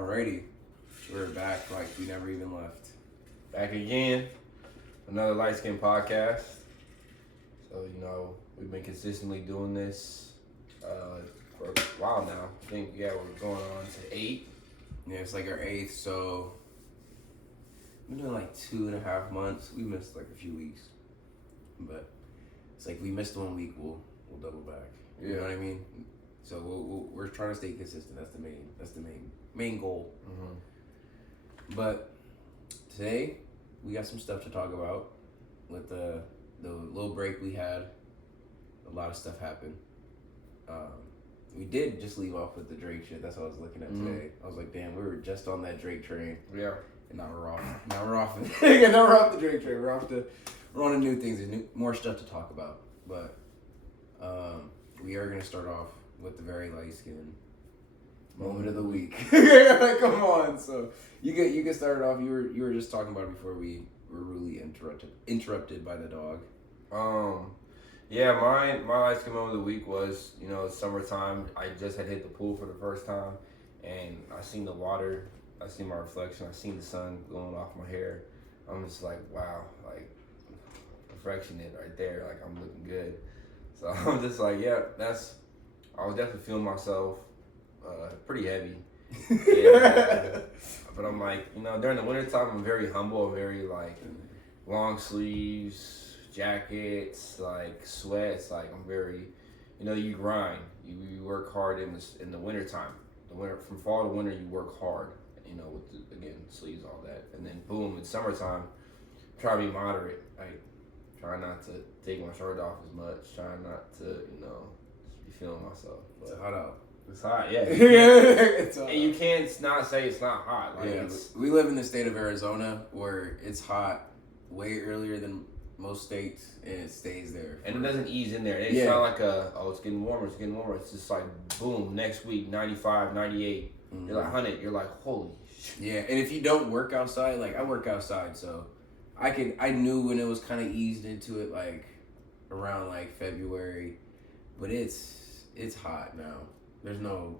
Alrighty, we're back like we never even left. Back again, another Light Skin Podcast. So, we've been consistently doing this for a while now. I think, we're going on to 8. Yeah, it's like our 8th, so we've been doing like 2.5 months. We missed like a few weeks, but it's like we missed 1 week, we'll double back. You know what I mean? So we're trying to stay consistent. That's the main goal. Mm-hmm. But today we got some stuff to talk about. With the little break we had, a lot of stuff happened. We did just leave off with the Drake shit. That's what I was looking at today. I was like, damn, we were just on that Drake train. Yeah. And now we're off. Now we're off the Drake train. We're on to new things and more stuff to talk about. But we are gonna start off with the very light skin moment of the week. Come on. So you get started off. You were just talking about it before we were really interrupted by the dog. My light skin moment of the week was, summertime. I just had hit the pool for the first time, and I seen the water, I seen my reflection, I seen the sun going off my hair. I'm just like, wow, like, reflection it right there, like, I'm looking good. So I'm just like, I was definitely feeling myself, pretty heavy. But I'm like, during the wintertime, I'm very humble. I'm very, like, long sleeves, jackets, like, sweats. Like, I'm very, you grind. You work hard in the wintertime. From fall to winter, you work hard, with, again, sleeves, all that. And then, boom, in summertime, try to be moderate. Like, try not to take my shirt off as much. Try not to, just be feeling myself. But it's hot out. It's hot, yeah. It's hot. And you can't not say it's not hot. Like, we live in the state of Arizona where it's hot way earlier than most states, and it stays there. And it doesn't ease in there. It's not like it's getting warmer, it's getting warmer. It's just like, boom, next week, 95, 98. Mm-hmm. You're like 100. You're like, holy shit. Yeah, and if you don't work outside, like I work outside, so I knew when it was kind of eased into it, like around like February, but it's hot now. There's no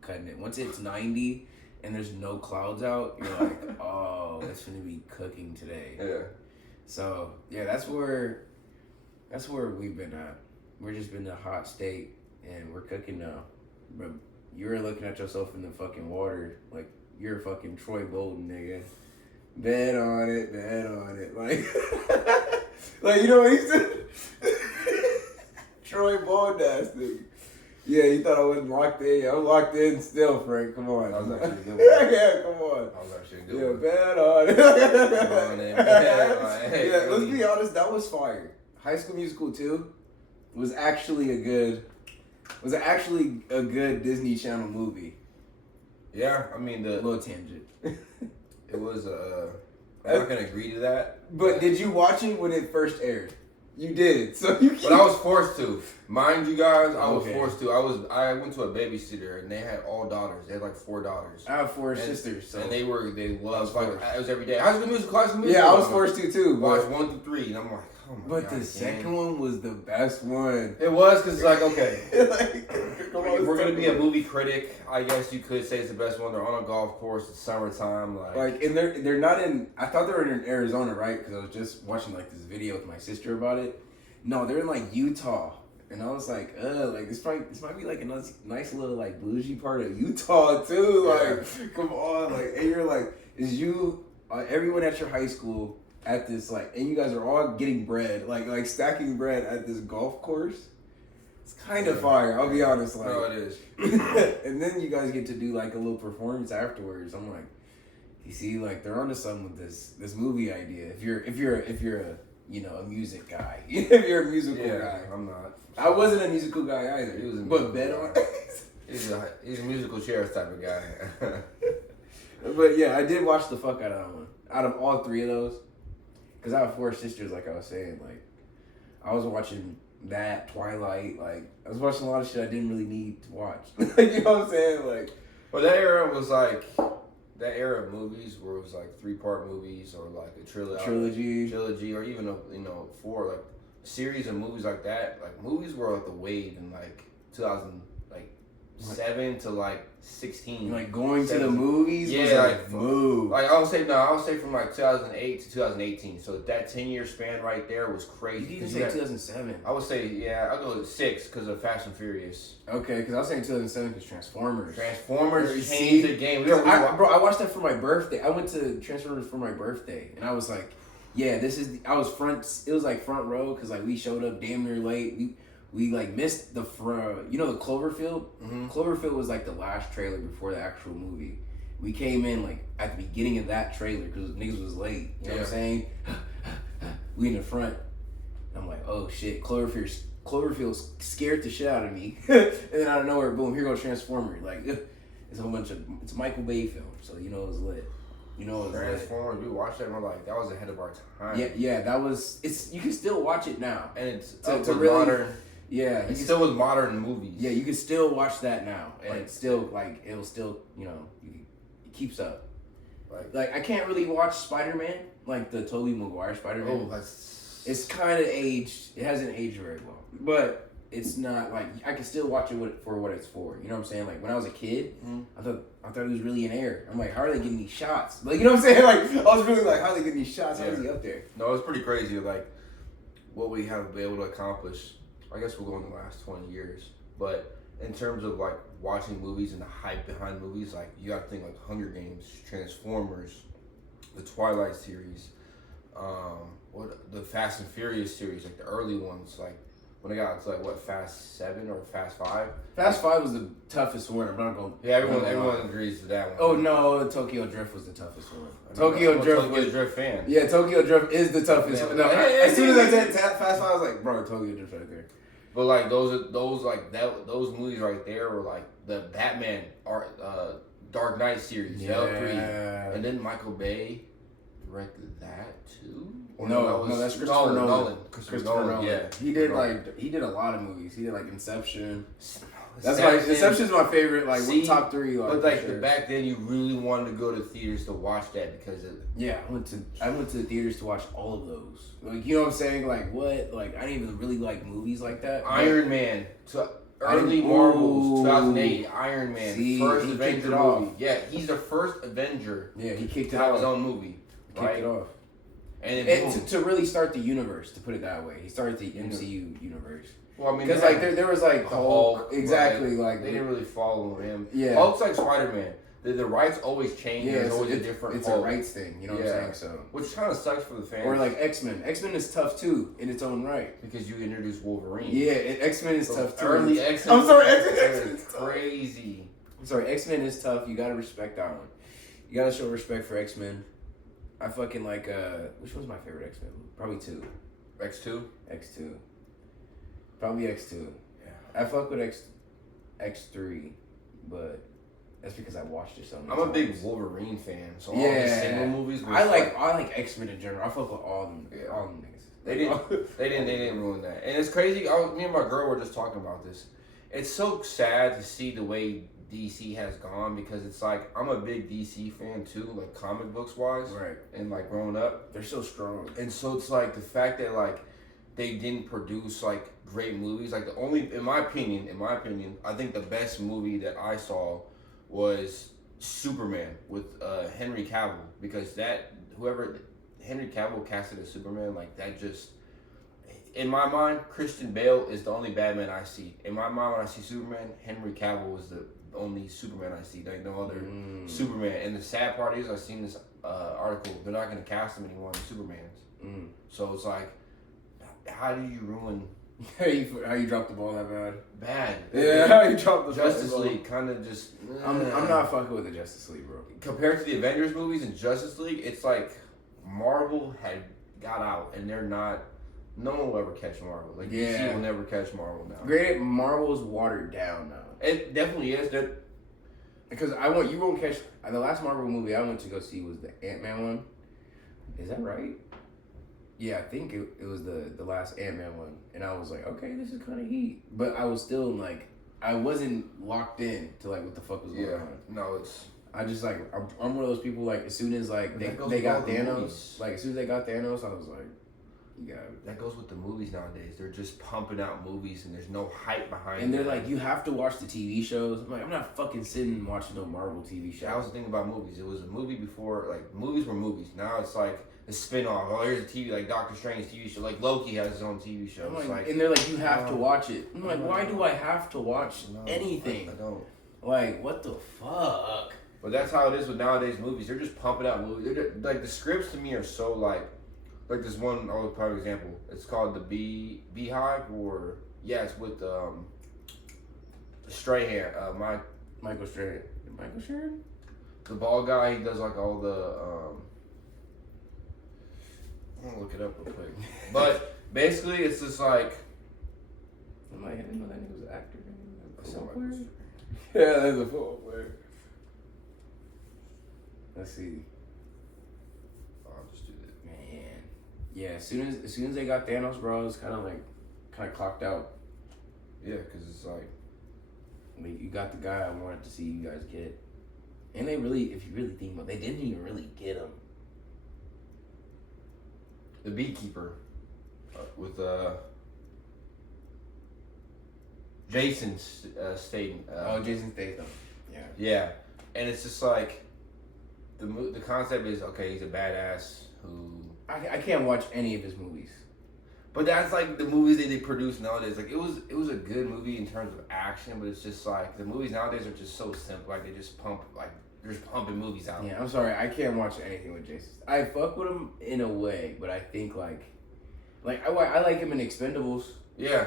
cutting it. Once it's 90 and there's no clouds out, you're like, oh, it's gonna be cooking today. Yeah. So yeah, that's where we've been at. We're just been in a hot state and we're cooking now. But you're looking at yourself in the fucking water like you're fucking Troy Bolton, nigga. Bet on it. Like you know what he said? Troy Bolton ass nigga. Yeah, you thought I wasn't locked in. Yeah, I'm locked in still, Frank. Come on. I was actually good one. Yeah, come on. I was actually good one. Bet on it. Yeah, let's be honest, that was fire. High School Musical 2 was actually a good Disney Channel movie. Yeah, I mean, a little tangent. It was, I'm not going to agree to that. But did you watch it when it first aired? You did, so you. But I was forced to. Mind you guys, I was forced to. I went to a babysitter and they had all daughters. They had like 4 daughters. I have 4 sisters, so and they loved like it was every day. High School Musical. Yeah, I was forced to too. Watch 1 through 3, and I'm like, oh my god. But the second one was the best one. It was because it's like, okay, we're gonna be a movie critic. I guess you could say it's the best one. They're on a golf course. It's summertime. And they're not in. I thought they were in Arizona, right? Because I was just watching like this video with my sister about it. No, they're in like Utah, and I was like, like this might be like a nice little like bougie part of Utah too. Like, come on, like, and you're like, is you everyone at your high school at this like, and you guys are all getting bread, like stacking bread at this golf course. It's kind of fire, I'll be honest. Like, no, it is. And then you guys get to do like a little performance afterwards. I'm like, you see, like they're onto something with this movie idea. If you're a music guy. If you're a musical guy. I'm not. I wasn't a musical guy either. He was but bet on it. He's a musical chairs type of guy. But yeah, I did watch the fuck out of that one. Out of all 3 of those. Because I have 4 sisters, like I was saying. Like, I was watching that, Twilight. Like, I was watching a lot of shit I didn't really need to watch. Like, you know what I'm saying? Like, well, that era was like that era of movies where it was like 3-part movies or like a trilogy, or even a 4 like series of movies like that. Like movies were like the wave in like 2000, like 7 to like 16. Like going to the movies. Yeah, was like move. Like I would say from like 2008 to 2018. So that 10-year span right there was crazy. You didn't say 2007. I would say I'll go with 6 because of Fast and Furious. Okay, because I was saying 2007 because Transformers. Transformers changed the game. I watched that for my birthday. I went to Transformers for my birthday, and I was like, yeah, this is. I was front. It was like front row because like we showed up damn near late. We like missed the front. You know the Cloverfield. Mm-hmm. Cloverfield was like the last trailer before the actual movie. We came in like at the beginning of that trailer because niggas was late. You know what I'm saying? We in the front. I'm like, oh shit, Cloverfield scared the shit out of me. And then out of nowhere, boom, here goes Transformer. Like it's a whole bunch of it's a Michael Bay film, so you know it was lit. You know it was Transformers. We watched that and we're like, that was ahead of our time. Yeah, that was. It's you can still watch it now, and it's to really modern. Yeah, it still was modern movies. Yeah, you can still watch that now, and like, it's still like it'll still it keeps up. Like I can't really watch Spider-Man, like the Tobey Maguire Spider-Man. Oh, it's kind of aged. It hasn't aged very well, but it's not like I can still watch it for what it's for. You know what I'm saying? Like when I was a kid, I thought it was really in air. I'm like, how are they getting these shots? Like you know what I'm saying? Like I was really like, how are they getting these shots? How is he up there? No, it's pretty crazy. Like what we have been able to accomplish. I guess we'll go in the last 20 years, but in terms of like watching movies and the hype behind movies, like you got to think like Hunger Games, Transformers, the Twilight series, the Fast and Furious series, like the early ones, like when they got to like what Fast 7 or Fast 5. Fast 5 was the toughest one. I'm not going. Yeah, everyone agrees to that one. Oh no, Tokyo Drift was the toughest one. Tokyo Drift fan. Yeah, Tokyo Drift is the toughest one. No, as soon as I said Fast 5, I was like, bro, Tokyo Drift right there. But like those movies right there were like the Batman Dark Knight series, L3, and then Michael Bay directed that too. No, that's Christopher Nolan. Christopher Nolan. Yeah, he did a lot of movies. He did like Inception. That's like Inception's my favorite. Like top 3. Like, but like back then, you really wanted to go to theaters to watch that because I went to the theaters to watch all of those. Like you know what I'm saying? Like what? Like I didn't even really like movies like that. Iron Man. Early Marvels, 2008, Iron Man, first Avenger movie. Yeah, he's the first Avenger. Yeah, he kicked it off. off. His own movie. Kicked it off. And to really start the universe, to put it that way, he started the MCU universe. Well, I mean, because like there was like Hulk, exactly. Right? Like they didn't really follow him. Yeah, Hulk's like Spider-Man. The rights always change. Yeah, there's always a different. It's Hulk. A rights thing, you know what I'm saying? So, which kind of sucks for the fans. Or like X-Men. X-Men is tough too in its own right because you introduce Wolverine. Yeah, X-Men is tough too. Early X-Men. I'm sorry, X-Men is crazy. I'm sorry, X-Men is tough. You gotta respect that one. You gotta show respect for X-Men. I fucking like which one's my favorite X-Men? Probably 2. X2. Probably X2. Yeah. I fuck with X3, but that's because I watched it so many times. I'm a big Wolverine fan, so all the single movies. I like X-Men in general. I fuck with all them niggas. They didn't ruin that, and it's crazy. Me and my girl were just talking about this. It's so sad to see the way DC has gone because it's like I'm a big DC fan too, like comic books wise, right? And like growing up, they're so strong, and so it's like the fact that like they didn't produce like great movies. Like the only, in my opinion, I think the best movie that I saw was Superman with Henry Cavill because whoever Henry Cavill casted as Superman, like that just. In my mind, Christian Bale is the only Batman I see. In my mind, when I see Superman, Henry Cavill is the only Superman I see. Like no other Superman. And the sad part is, I've seen this article. They're not going to cast him anymore in Supermans. So it's like, how do you ruin? How you dropped the ball that bad? Bad. Yeah, how you dropped the Justice League kind of just. I'm not fucking with the Justice League, bro. Compared to the Avengers movies and Justice League, it's like Marvel had got out, and they're not. No one will ever catch Marvel. Like DC will never catch Marvel now. Granted, Marvel's watered down now. It definitely is. Because you won't catch the last Marvel movie I went to go see was the Ant-Man one. Is that right? Yeah, I think it was the last Ant-Man one, and I was like, okay, this is kind of heat, but I was still like, I wasn't locked in to like what the fuck was going on. No, it's. I just like I'm one of those people like as soon as like they got Thanos, like as soon as they got Thanos, I was like. You got it. That goes with the movies nowadays. They're just pumping out movies and there's no hype behind it. And they're like, you have to watch the TV shows. I'm like, I'm not fucking sitting and watching no Marvel TV show. That was the thing about movies. It was a movie before, like, movies were movies. Now it's like a spin-off. Oh, here's a TV, like Doctor Strange TV show. Like, Loki has his own TV show. Like, It's like, and they're like, you have to watch it. I'm like, why do I have to watch anything? I don't. Like, what the fuck? But that's how it is with nowadays movies. They're just pumping out movies. Like, the scripts to me are so, like this one, I'll probably example. It's called the Beehive, or, yeah, it's with Strahan, Michael Strahan. Michael Strahan? the bald guy. He does, like, all the, I'm gonna look it up real quick. But basically, it's just like, I didn't know that nigga was an actor. Football player? Yeah, that's a football player. Let's see. I'll just do that. Man. Yeah, as soon as they got Thanos, bro, I was kind of clocked out. Yeah, because it's like, You got the guy I wanted to see you guys get. And they really, if you really think about it, they didn't even really get him. the Beekeeper with Jason Statham. Jason Statham. Yeah. Yeah, and it's just like the concept is, okay, he's a badass who. I can't watch any of his movies. But that's like the movies that they produce nowadays. Like, it was a good movie in terms of action, but it's just like the movies nowadays are just so simple. Like, they just pump, like, they're just pumping movies out. Yeah, I'm sorry, I can't watch anything with Jason. I fuck with him in a way, but I think like I like him in Expendables. Yeah,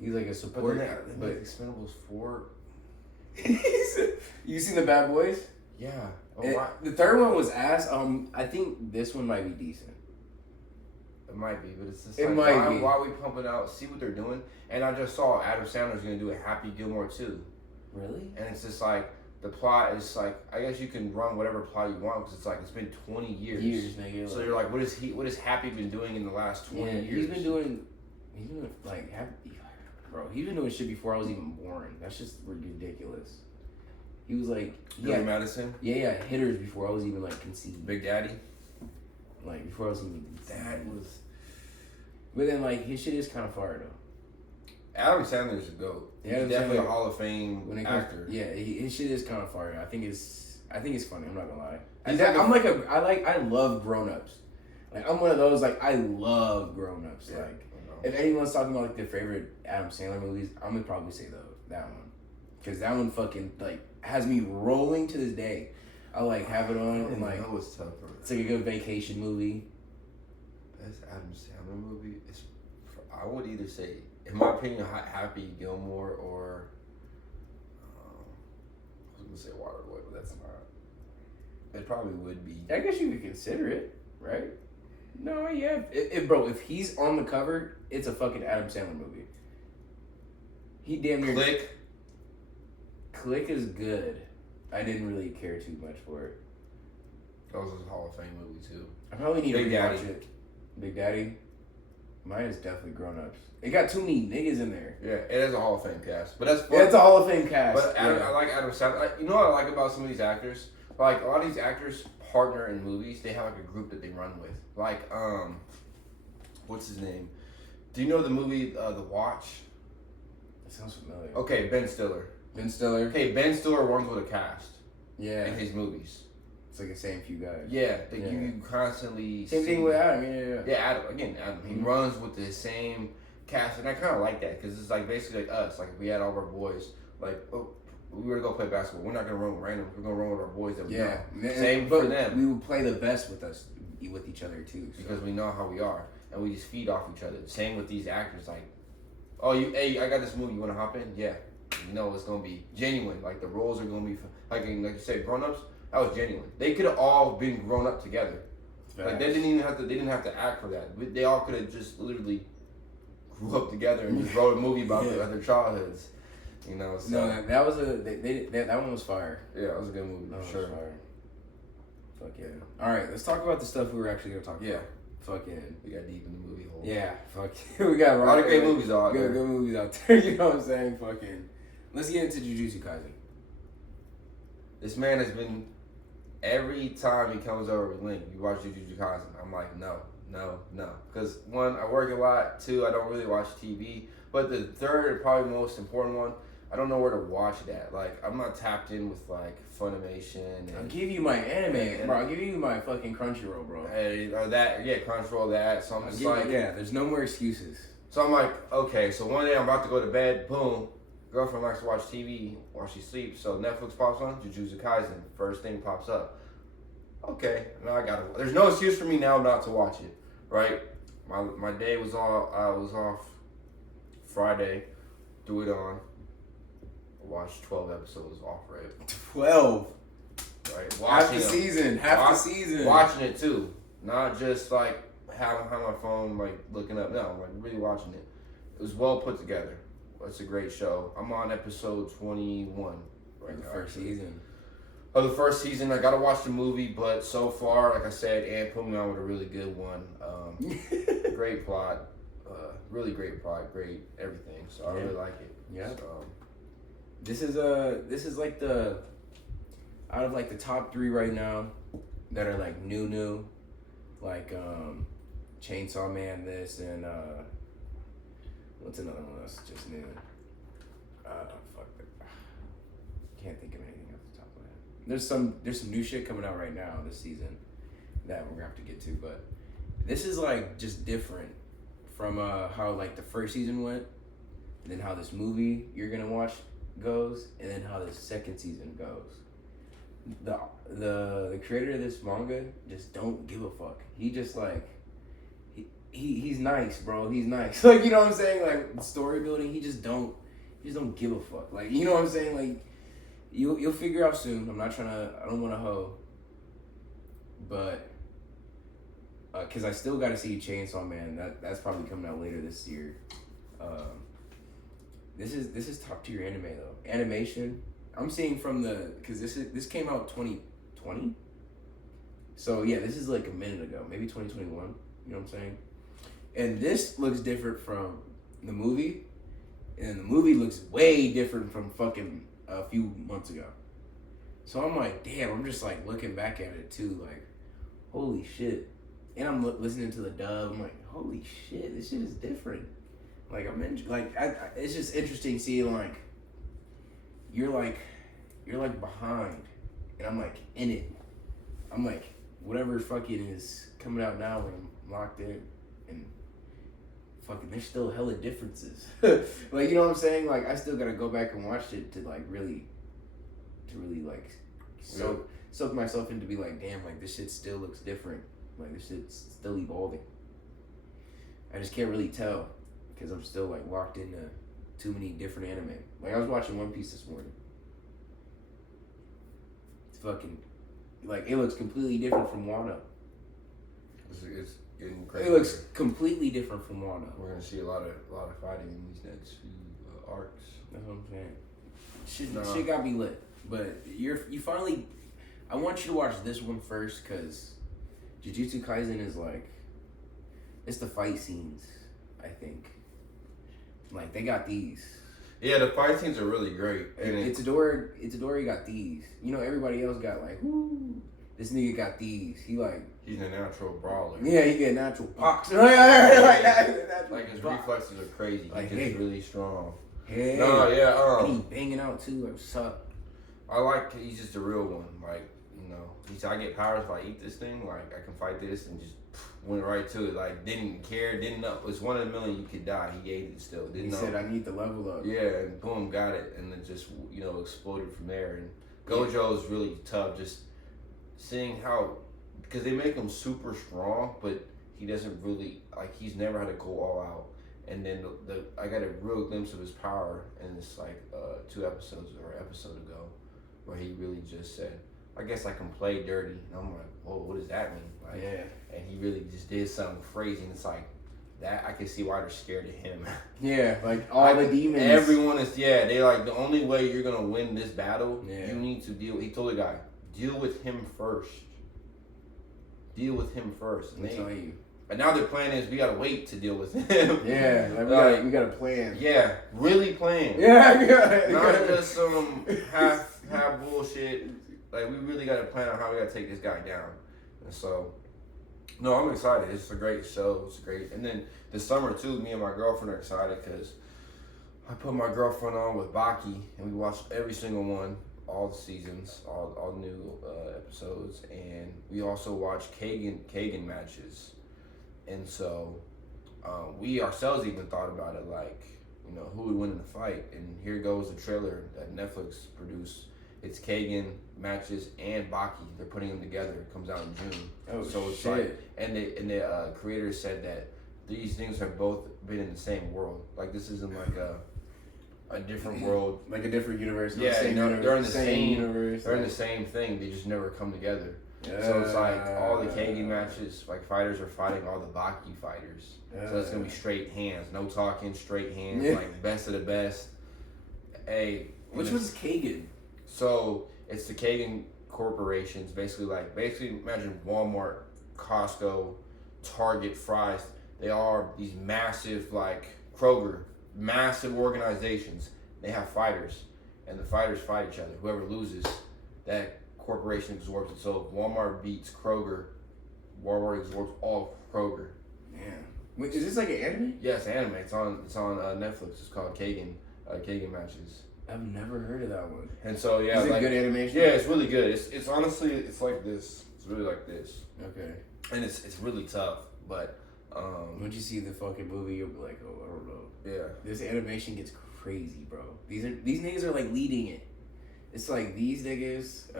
He's like a support. But Expendables 4. You seen the Bad Boys? Yeah. The third one was ass. I think this one might be decent. It might be, but it's just It like, might be. why are we pumping out? See what they're doing. And I just saw Adam Sandler's gonna do a Happy Gilmore 2. Really? And it's just like, the plot is like, I guess you can run whatever plot you want, because it's like, it's been 20 years. Nigga. So you're like, what has Happy been doing in the last 20 years? He's been doing like bro. He's been doing shit before I was even born. That's just ridiculous. He was like, Billy Madison. Yeah, hitters before I was even like conceived. Big Daddy. Like before I was even That was. But then like his shit is kind of fire though. Adam Sandler's a goat. He's definitely a Hall of Fame actor. Yeah, his shit is kind of fire. I think it's funny. I'm not gonna lie. I love Grown Ups. Like, I'm one of those, like, I love Grown Ups. Yeah, like, if anyone's talking about like their favorite Adam Sandler movies, I'm gonna probably say that one, because that one fucking like has me rolling to this day. I like have it on and like, that was tough, bro. It's like a good vacation movie. Best Adam Sandler movie is, I would either say, in my opinion, Happy Gilmore, or I was gonna say Waterboy, but that's not. It probably would be. I guess you could consider it, right? No, yeah, bro. If he's on the cover, it's a fucking Adam Sandler movie. He damn near. Click is good. I didn't really care too much for it. That was a Hall of Fame movie too. I probably need to Big rewatch Daddy. it. Big Daddy. Mine is definitely Grown Ups. It got too many niggas in there. Yeah, it is a Hall of Fame cast, but that's fun. Yeah, it's a Hall of Fame cast. But I like Adam Sandler. You know what I like about some of these actors? Like, a lot of these actors partner in movies. They have like a group that they run with. Like, what's his name? Do you know the movie The Watch? That sounds familiar. Okay, Ben Stiller. Ben Stiller. Okay, Ben Stiller runs with a cast. Yeah. In his movies. It's like the same few guys. Yeah, you constantly. Same thing with Adam. Yeah. Yeah, Adam. He runs with the same cast, and I kind of like that, because it's like basically like us. Like, if we had all of our boys, like, we were to go play basketball, we're not gonna run with random. We're gonna run with our boys that we know. Same for them. We would play the best with each other too, so. Because we know how we are, and we just feed off each other. Same with these actors. Like, I got this movie. You want to hop in? Yeah. You know it's gonna be genuine. Like, the roles are gonna be like you said, Grown Ups. That was genuine. They could have all been grown up together. Like, they didn't have to act for that. They all could have just literally grew up together and just wrote a movie about their childhoods. You know. So. No, that was that one was fire. Yeah, it was a good movie. That Sure. was fire. Fuck yeah. All right, let's talk about the stuff we were actually gonna talk about. Yeah. Fucking. We got deep in the movie hole. Yeah. Fuck. We got a lot of great movies out there. Good movies out there. You know what I'm saying? Fucking. Let's get into Jujutsu Kaisen. This man has been, every time he comes over with Link, you watch Jujutsu Kaisen, I'm like, no. No. Because one, I work a lot. Two, I don't really watch TV. But the third, and probably most important one, I don't know where to watch it at. Like, I'm not tapped in with, like, Funimation. I'll give you my anime, bro. I'll give you my fucking Crunchyroll, bro. Or that, yeah, Crunchyroll that. So I'm just like... Yeah, there's no more excuses. So I'm like, okay, so one day I'm about to go to bed, boom. Girlfriend likes to watch TV while she sleeps. So Netflix pops on, Jujutsu Kaisen. First thing pops up. Okay, now I gotta... There's no excuse for me now not to watch it, right? My day was all... I was off Friday, threw it on. Watched 12 episodes off, right? 12. Right. Half the season. Watching it too, not just like having my phone like looking up. No, like really watching it. It was well put together. It's a great show. I'm on episode 21 right now. First season. Of the first season, I gotta watch the movie, but so far, like I said, Ann put me on with a really good one. Great plot, really great plot, great everything. So I really like it. Yeah. So, This is like the out of like the top 3 right now that are like new, like Chainsaw Man, this, and what's another one that's just new? Fuck it. Can't think of anything off the top of my head. There's some new shit coming out right now this season that we're gonna have to get to, but this is like just different from how like the first season went, and then how this movie you're gonna watch goes, and then how the second season goes. The creator of this manga just don't give a fuck. He just like he's nice, bro. He's nice. Like, you know what I'm saying? Like, story building, he just don't give a fuck. Like, you know what I'm saying? Like, you'll figure out soon. I don't want to hoe, but because I still got to see Chainsaw Man. That's probably coming out later this year. This is top tier anime though. Animation, I'm seeing from because this came out 2020. So yeah, this is like a minute ago, maybe 2021. You know what I'm saying? And this looks different from the movie, and the movie looks way different from fucking a few months ago. So I'm like, damn, I'm just like looking back at it too, like, holy shit. And I'm listening to the dub. I'm like, holy shit, this shit is different. Like, it's just interesting seeing like you're like behind, and I'm like in it. I'm like, whatever fucking is coming out now when I'm locked in, and fucking there's still hella differences. Like, you know what I'm saying? Like, I still gotta go back and watch it to really like soak myself in, to be like, damn, like this shit still looks different. Like, this shit's still evolving. I just can't really tell, because I'm still like locked into too many different anime. Like, I was watching One Piece this morning. It's fucking like, it looks completely different from Wano. It's getting crazy. It looks completely different from Wano. We're gonna see a lot of fighting in these next few arcs. That's what I'm saying. Shit got me lit. But you finally, I want you to watch this one first, because Jujutsu Kaisen is like, it's the fight scenes, I think. Like, they got these. Yeah, the fight scenes are really great. And Itadori got these. You know, everybody else got like, whoo. This nigga got these. He's a natural brawler. Yeah, he get natural pox. Like, his reflexes are crazy. Like, he's really strong. Hey. No, yeah. And he banging out too. Like, what's up? I like, he's just a real one. Like, you know, he said, I get powers if I eat this thing. Like, I can fight this, and just went right to it. Like, didn't care, didn't know. It was 1 in a million you could die. He ate it still. Didn't know. He said, I need to level up. Yeah, and boom, got it. And then just, you know, exploded from there. And Gojo is really tough. Just seeing how, because they make him super strong, but he doesn't really, like, he's never had to go all out. And then I got a real glimpse of his power in this, like, 2 episodes or episode ago, where he really just said, I guess I can play dirty. And I'm like, oh, what does that mean? Like, yeah. And he really just did something crazy. And it's like, that, I can see why they're scared of him. Yeah, like, all the demons. Everyone is, they like, the only way you're going to win this battle, you need to he told the guy, deal with him first. Deal with him first. And I'm telling you. And now their plan is, we gotta wait to deal with him. Yeah, like we got a plan. Yeah, really plan. Yeah, not just some half bullshit. Like, we really got a plan on how we gotta take this guy down. And so, No, I'm excited. It's a great show. It's great. And then this summer too, me and my girlfriend are excited because I put my girlfriend on with Baki, and we watched every single one, all the seasons, all new episodes, and we also watched Kagan matches, and so we ourselves even thought about it, like, you know, who would win in the fight, and here goes the trailer that Netflix produced. It's Kagan matches and Baki. They're putting them together. It comes out in June. Oh, so it's shit. like, and the creators said that these things have both been in the same world. Like, this isn't like a different world, like a different universe. Yeah, same they're in the same universe. They're in the same thing. They just never come together. Yeah. So it's like all the Kagan matches, like fighters are fighting all the Baki fighters. So it's gonna be straight hands, no talking, straight hands, like best of the best. Hey, which was Kagan? So it's the Kagan corporations, basically imagine Walmart, Costco, Target, Fry's. They are these massive, like Kroger, massive organizations. They have fighters, and the fighters fight each other. Whoever loses, that corporation absorbs it. So if Walmart beats Kroger, Walmart absorbs all Kroger. Man, wait, is this like an anime? Yeah, it's anime. It's on Netflix. It's called Kagan Matches. I've never heard of that one. And so yeah, is it like, good animation? Yeah, it's really good. It's honestly it's like this. It's really like this. Okay. And it's really tough, but once you see the fucking movie, you'll be like, oh, I don't know. Yeah. This animation gets crazy, bro. These niggas are like leading it. It's like these niggas.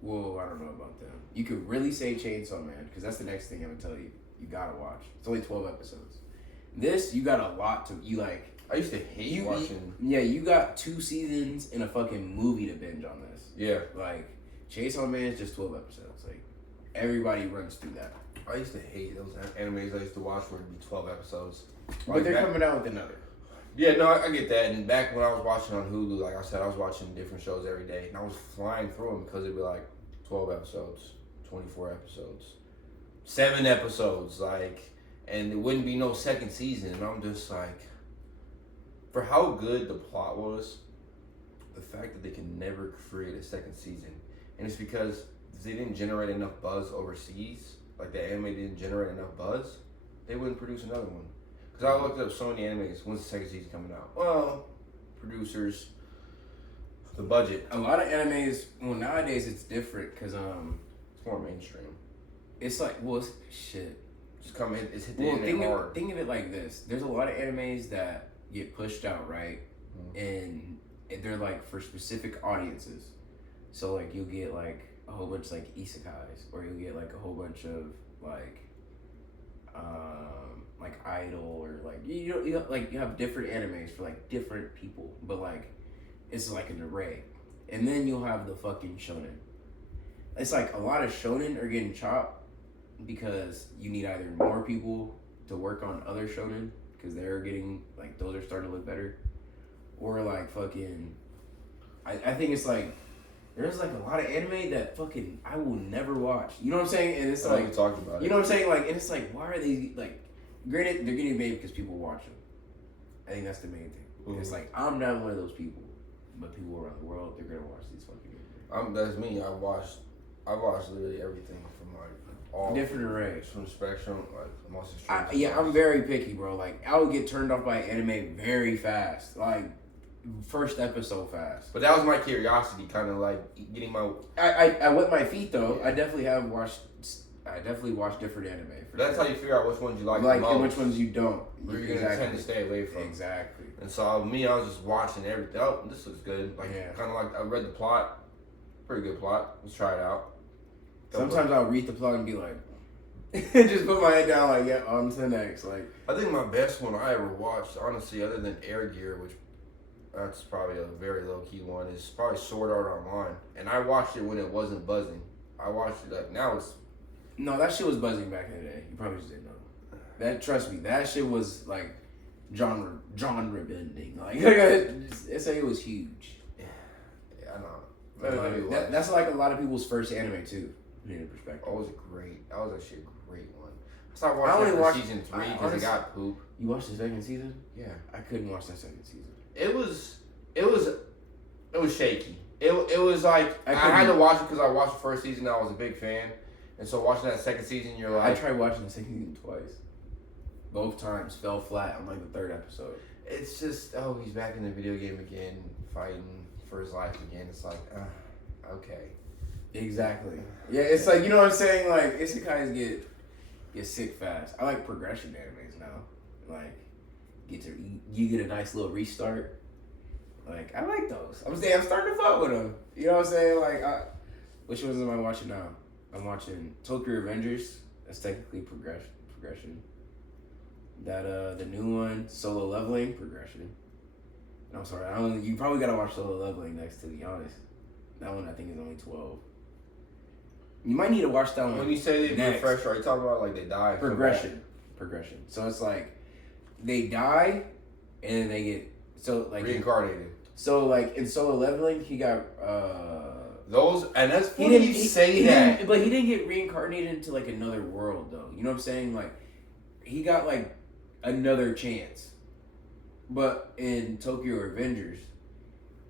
Whoa, I don't know about them. You could really say Chainsaw Man, because that's the next thing I'm gonna tell you. You gotta watch. It's only 12 episodes. This, you got a lot to you like. I used to hate watching. You got 2 seasons and a fucking movie to binge on this. Yeah. Like, Chainsaw Man is just 12 episodes. Like, everybody runs through that. I used to hate those animes I used to watch where it'd be 12 episodes. But they're coming out with another. Yeah, no, I get that. And back when I was watching on Hulu, like I said, I was watching different shows every day. And I was flying through them because it'd be like 12 episodes, 24 episodes, 7 episodes, like, and it wouldn't be no second season. And I'm just like, for how good the plot was, the fact that they can never create a second season, and it's because they didn't generate enough buzz overseas, like the anime didn't generate enough buzz, they wouldn't produce another one. Because I looked up so many animes, when's the second season coming out? Well, producers, the budget. A lot of animes, well, nowadays it's different because it's more mainstream. It's like, well, shit. It's hit the internet hard. Think of it like this. There's a lot of animes that get pushed out, right? And they're like for specific audiences. So like you'll get like a whole bunch like isekais, or you'll get like a whole bunch of like Idol, or like you have different animes for like different people, but like it's like an array. And then you'll have the fucking shonen. It's like a lot of shonen are getting chopped because you need either more people to work on other shonen, because they're getting, like, those are starting to look better. Or, like, fucking, I think it's, like, there's, like, a lot of anime that fucking I will never watch. You know what I'm saying? And it's, like, talking about you know what I'm saying? Like, and it's, like, why are they, like, granted, they're getting made because people watch them. I think that's the main thing. Mm-hmm. It's, like, I'm not one of those people. But people around the world, they're going to watch these fucking anime. That's me. I watched literally everything from, like, all different arrays from the spectrum, like the most extreme. Yeah, I'm very picky, bro. Like, I would get turned off by anime very fast, like first episode fast. But that was my curiosity, kind of like getting my. I wet my feet though. Yeah. I definitely watched different anime. That's how you figure out which ones you like the most, and which ones you don't. You're gonna tend to stay away from. Exactly. And so I was just watching everything. Oh, this looks good. Like, kind of like I read the plot. Pretty good plot. Let's try it out. Sometimes I'll read the plot and be like, just put my head down, like, yeah, on to the next. Like, I think my best one I ever watched, honestly, other than Air Gear, which that's probably a very low key one, is probably Sword Art Online. And I watched it when it wasn't buzzing. I watched it like now it's. No, that shit was buzzing back in the day. You probably just didn't know. That, trust me, that shit was like genre bending. Like, it's like it was huge. Yeah, I know. That's like a lot of people's first anime too. In perspective. That was actually a great one. I only watched season 3 because it got poop. You watched the second season? Yeah. I couldn't watch that second season. It was shaky. It was like I had to watch it because I watched the first season. I was a big fan, And so watching that second season, you're I like, tried watching the second season twice. Both times fell flat on like the third episode. it's just, oh, he's back in the video game again, fighting for his life again. It's like, okay. Exactly. Yeah, it's like, you know what I'm saying? Like, isekais get sick fast. I like progression animes now. Like, you get a nice little restart. Like, I like those. I'm starting to fuck with them. You know what I'm saying? Like, which ones am I watching now? I'm watching Tokyo Revengers. That's technically progression. That the new one, Solo Leveling, progression. No, I'm sorry. You probably gotta watch Solo Leveling next, to be honest. That one I think is only 12. You might need to watch that one. When you say they refresh, are you talking about like they die? Progression. So it's like they die and then they get reincarnated. So like in Solo Leveling, he got those, and that's funny you say that. But he didn't get reincarnated into like another world though. You know what I'm saying? Like he got like another chance. But in Tokyo Revengers,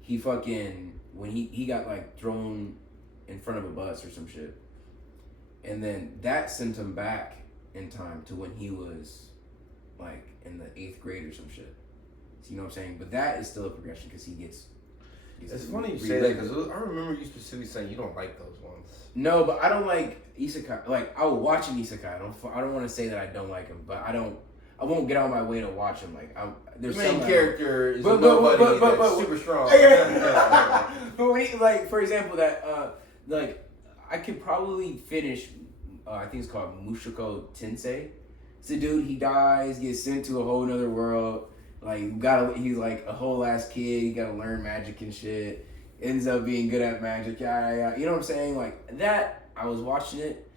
he fucking when he got like thrown in front of a bus or some shit. And then that sent him back in time to when he was like in the 8th grade or some shit. So you know what I'm saying? But that is still a progression because he gets. It's funny you say that because I remember you specifically saying you don't like those ones. No, but I don't like isekai. Like I will watch an isekai. I don't want to say that I don't like him, but I won't get out of my way to watch him. Like there's the main some character is nobody that's super strong. But when he, like for example that like I could probably finish. I think it's called Mushoku Tensei. It's a dude. He dies, gets sent to a whole nother world. Like he's like a whole ass kid. He gotta learn magic and shit. Ends up being good at magic. Yeah. You know what I'm saying? Like that. I was watching it,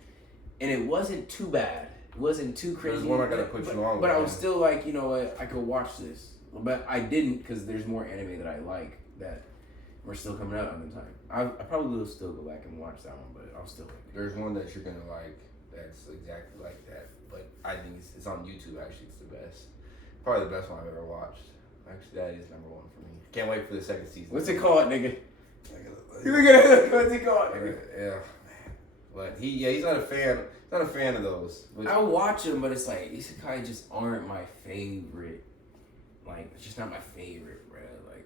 and it wasn't too bad. It wasn't too crazy. There's one I gotta put you on. But I was still like, you know what? I could watch this, but I didn't because there's more anime that I like that were still coming out at the time. I probably will still go back and watch that one, but I'll still like it. There's one that you're gonna like that's exactly like that, but I think it's on YouTube. Actually, it's the best. Probably the best one I've ever watched. Actually, that is number one for me. Can't wait for the second season. What's it called, nigga? What's it called, nigga? Yeah, but he's not a fan. He's not a fan of those. I watch them, but it's like isekai just aren't my favorite. Like it's just not my favorite, bro. Like,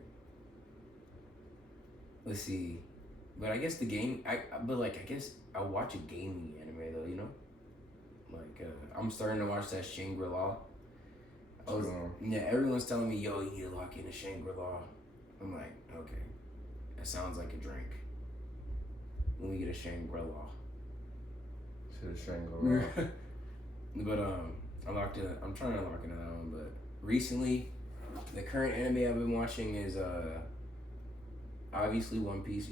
let's see, but I guess the game. I guess I watch a gaming anime though. You know, like I'm starting to watch that Shangri-La. Yeah, everyone's telling me, yo, you need to lock in a Shangri-La. I'm like, okay, that sounds like a drink. When we get a Shangri-La. To the Shangri-La. But I'm trying to lock into that one. But recently, the current anime I've been watching is obviously One Piece.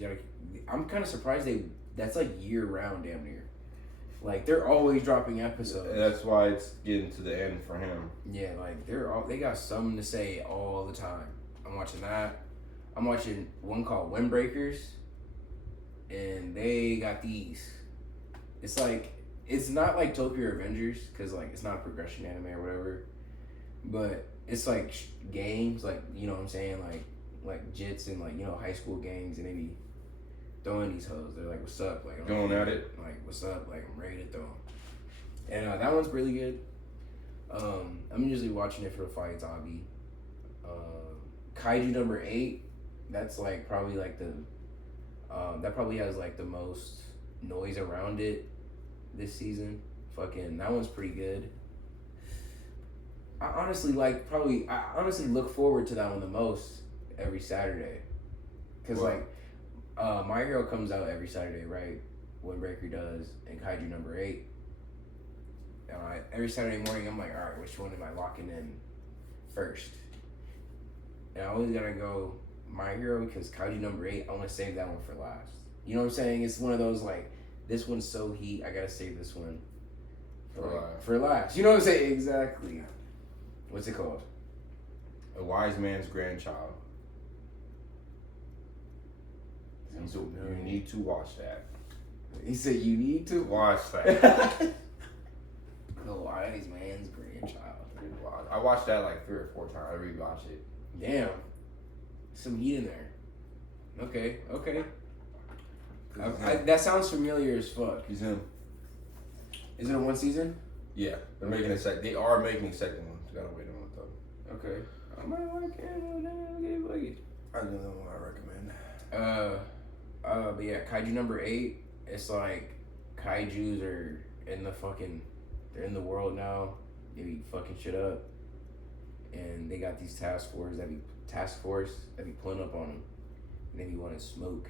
I'm kind of surprised that's like year round, damn near. Like they're always dropping episodes. That's why it's getting to the end for him. Yeah, like they got something to say all the time. I'm watching that. I'm watching one called Windbreakers, and they got these. It's like it's not like Tokyo Revengers because like it's not a progression anime or whatever, but it's like gangs, like you know what I'm saying, like jits and like you know high school gangs, and they be throwing these hoes. They're like, "What's up?" Like going at it. Like, "What's up?" Like I'm ready to throw them. And that one's really good. I'm usually watching it for the fights, obby. Kaiju number 8. That's like probably like the that probably has like the most noise around it this season. Fucking that one's pretty good. I honestly look forward to that one the most every Saturday. Cause like My Hero comes out every Saturday, right? Windbreaker does, and Kaiju number 8. Every Saturday morning I'm like, alright, which one am I locking in first? And I always gotta go My Hero because Kaiju number 8, I want to save that one for last. You know what I'm saying? It's one of those like, this one's so heat, I gotta save this one for last. You know what I'm saying? Exactly. What's it called? A Wise Man's Grandchild. You need to watch that. He said you need to watch that. The Wise Man's Grandchild. I watched that like 3 or 4 times. I rewatched it. Damn. Some heat in there. Okay. That sounds familiar as fuck. He's him. Is it a one season? Yeah, they're making a second. They are making a second one. Gotta wait on it though. Okay. I might like it. I don't know what I recommend. But yeah, Kaiju number 8. It's like Kaijus are in the fucking. They're in the world now. They be fucking shit up, and they got these task force that be pulling up on them, and they be wanting to smoke.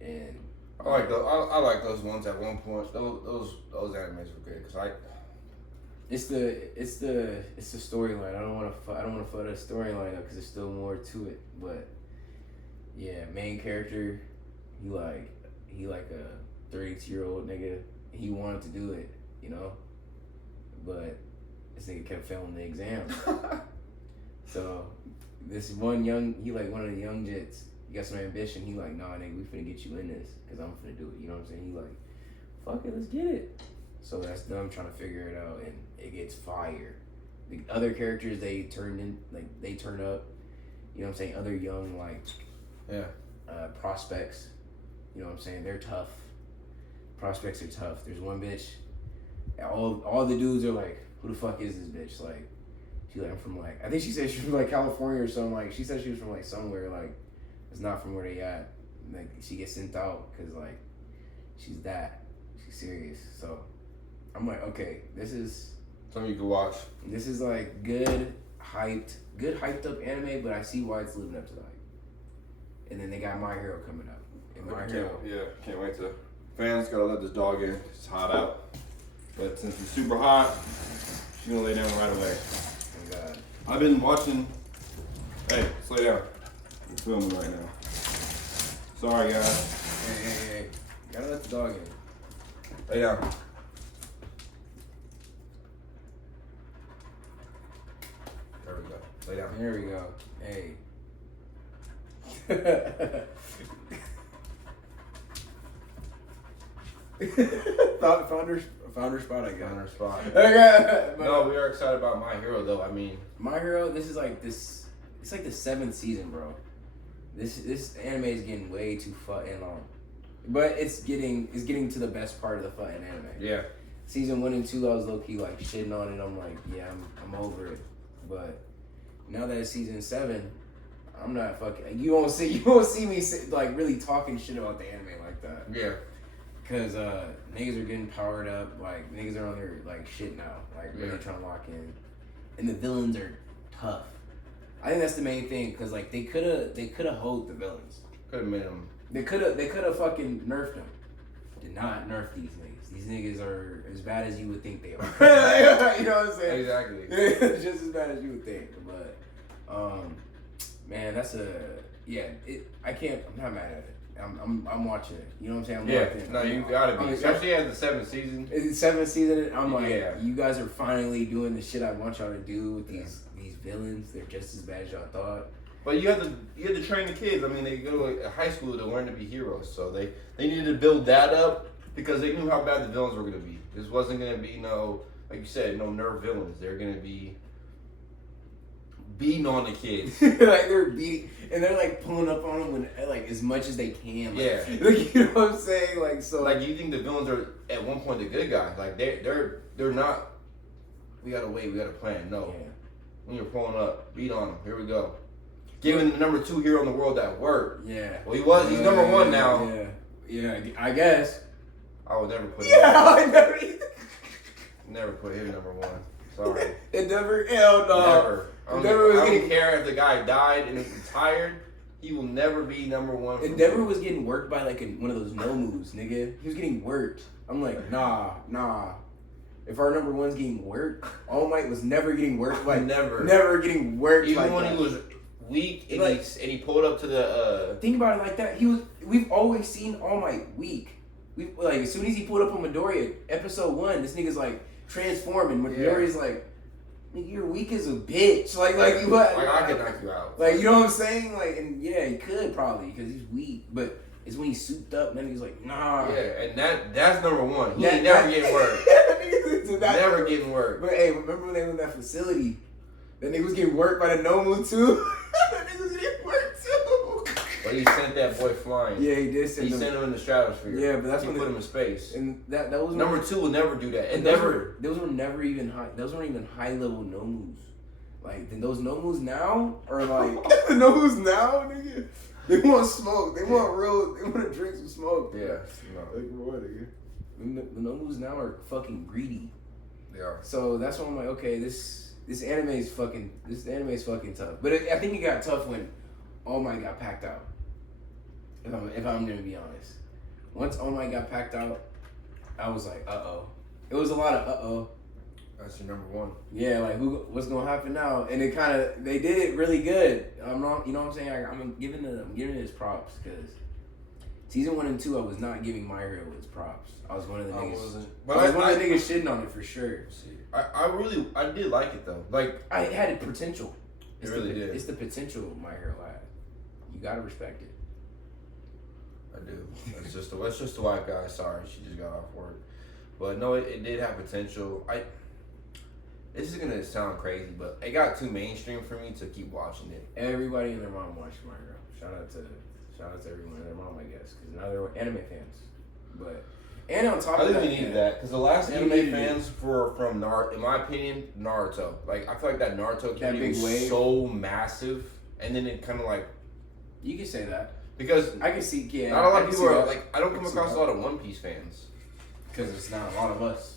And I like those ones at one point. Those animes were good because it's the storyline. I don't want to fuck the storyline up because there's still more to it. But yeah, main character, he like a 32-year-old nigga. He wanted to do it, you know, but this nigga kept failing the exams. So this one he like one of the young jits. He got some ambition. He like, nah, nigga, we finna get you in this because I'm finna do it. You know what I'm saying? He like, fuck it, let's get it. So that's them trying to figure it out, and it gets fire. The other characters they turn up. You know what I'm saying? Other young prospects. You know what I'm saying? They're tough. Prospects are tough. There's one bitch. All the dudes are like, who the fuck is this bitch? Like, she like, I'm from like, I think she said she was from like California or something. Like, she said she was from like somewhere like, it's not from where they at. Like, she gets sent out because like, she's serious. So I'm like, okay, this is something you can watch. This is like good hyped up anime, but I see why it's living up to the hype. And then they got My Hero coming up. And My Hero, can't wait to. Fans gotta let this dog in. It's hot out, but since it's super hot, she's gonna lay down right away. Oh God. I've been watching. Hey, let's lay down. We're filming right now. Sorry, guys. Hey. Gotta let the dog in. Lay down. There we go. Lay down. There we go. Hey. Founder spot, I guess. Founder spot. Okay. No, we are excited about My Hero, though. I mean, My Hero. This is like this. It's like the 7th season, bro. This anime is getting way too fucking long, but it's getting to the best part of the fucking anime. Yeah. Season 1 and 2, I was low key like shitting on it. I'm like, yeah, I'm over it. But now that it's season 7, I'm not fucking. You won't see me like really talking shit about the anime like that. Yeah. Cause niggas are getting powered up, like niggas are on their like shit now, like really trying to lock in, and the villains are tough. I think that's the main thing, cause like they could have hold the villains. Could have made them. They could have fucking nerfed them. Did not nerf these niggas. These niggas are as bad as you would think they are. You know what I'm saying? Exactly. Just as bad as you would think. But man, that's I can't. I'm not mad at it. I'm watching it. You know what I'm saying? No, you gotta be. Especially as the 7th season. It's the 7th season. I'm like, you guys are finally doing the shit I want y'all to do with these villains. They're just as bad as y'all thought. But you have to train the kids. I mean, they go to high school to learn to be heroes. So they needed to build that up because they knew how bad the villains were gonna be. This wasn't gonna be like you said, no nerf villains. They're gonna be beating on the kids. Like they're beating, and they're like pulling up on them when like as much as they can. Like, like, you know what I'm saying? Like so. Like you think the villains are at one point the good guys? Like they're not. We gotta wait. We gotta plan. No. Yeah. When you're pulling up, beat on them. Here we go. Giving the number 2 hero in the world that worked. Yeah. Well, he's number 1 now. Yeah. I guess. I would never put him. Yeah, I never either. Never put him number 1. Sorry. It never. Hell no. Never. I don't care if the guy died and is retired. He will never be number 1. Endeavor was getting worked by like one of those no moves, nigga. He was getting worked. I'm like, nah. If our number 1's getting worked, All Might was never getting worked. Like never getting worked. Even like when that. He was weak and, like, he pulled up to the. Think about it like that. We've always seen All Might weak. We like as soon as he pulled up on Midoriya, episode 1, this nigga's like transforming. Midoriya's like, nigga, you're weak as a bitch. Like you what? Like I could knock you out. Like you know what I'm saying? Like and yeah, he could probably because he's weak, but. It's when he's souped up, and then he's like, nah. Yeah, and that's number 1. He ain't never getting work. Never getting work. But hey, remember when they were in that facility? That nigga was getting worked by the Nomu too? That nigga was getting worked too. But he sent that boy flying. Yeah, he did He sent him in the stratosphere. Yeah, but that's he when put him in space. And that was number 2 will never do that. And those were never even high. Those weren't even high level nomus. Like those nomus now are like the nomus now, nigga. They want smoke. They want real. They want to drink some smoke. Yeah, no. Like what, nigga? The nomus now are fucking greedy. They are. So that's why I'm like, okay, this anime is fucking tough. But I think it got tough when All Might got packed out. If I'm gonna be honest, once All Might got packed out, I was like, It was a lot of That's your number 1. Yeah, like what's gonna happen now? And they did it really good. I'm not, you know what I'm saying? I'm giving it his props because season 1 and 2, I was not giving My Hero his props. I was one of the niggas. But I was one of the niggas shitting on it for sure. I did like it though. Like it had potential. It really did. It's the potential My Hero had. You gotta respect it. I do. It's just a white guy. Sorry, she just got off work. But no, it did have potential. This is gonna sound crazy, but it got too mainstream for me to keep watching it. Everybody and their mom watched My Hero. Shout out to everyone and their mom, I guess, because now they're anime fans. But and on top of that, I think we needed that because the last anime fans from Naruto, in my opinion, Naruto. Like I feel like that Naruto community was so massive, and then it kind of like. You can say that because I can see. Yeah, not a lot of people are like. I don't come across a lot of One Piece fans because it's not a lot of us.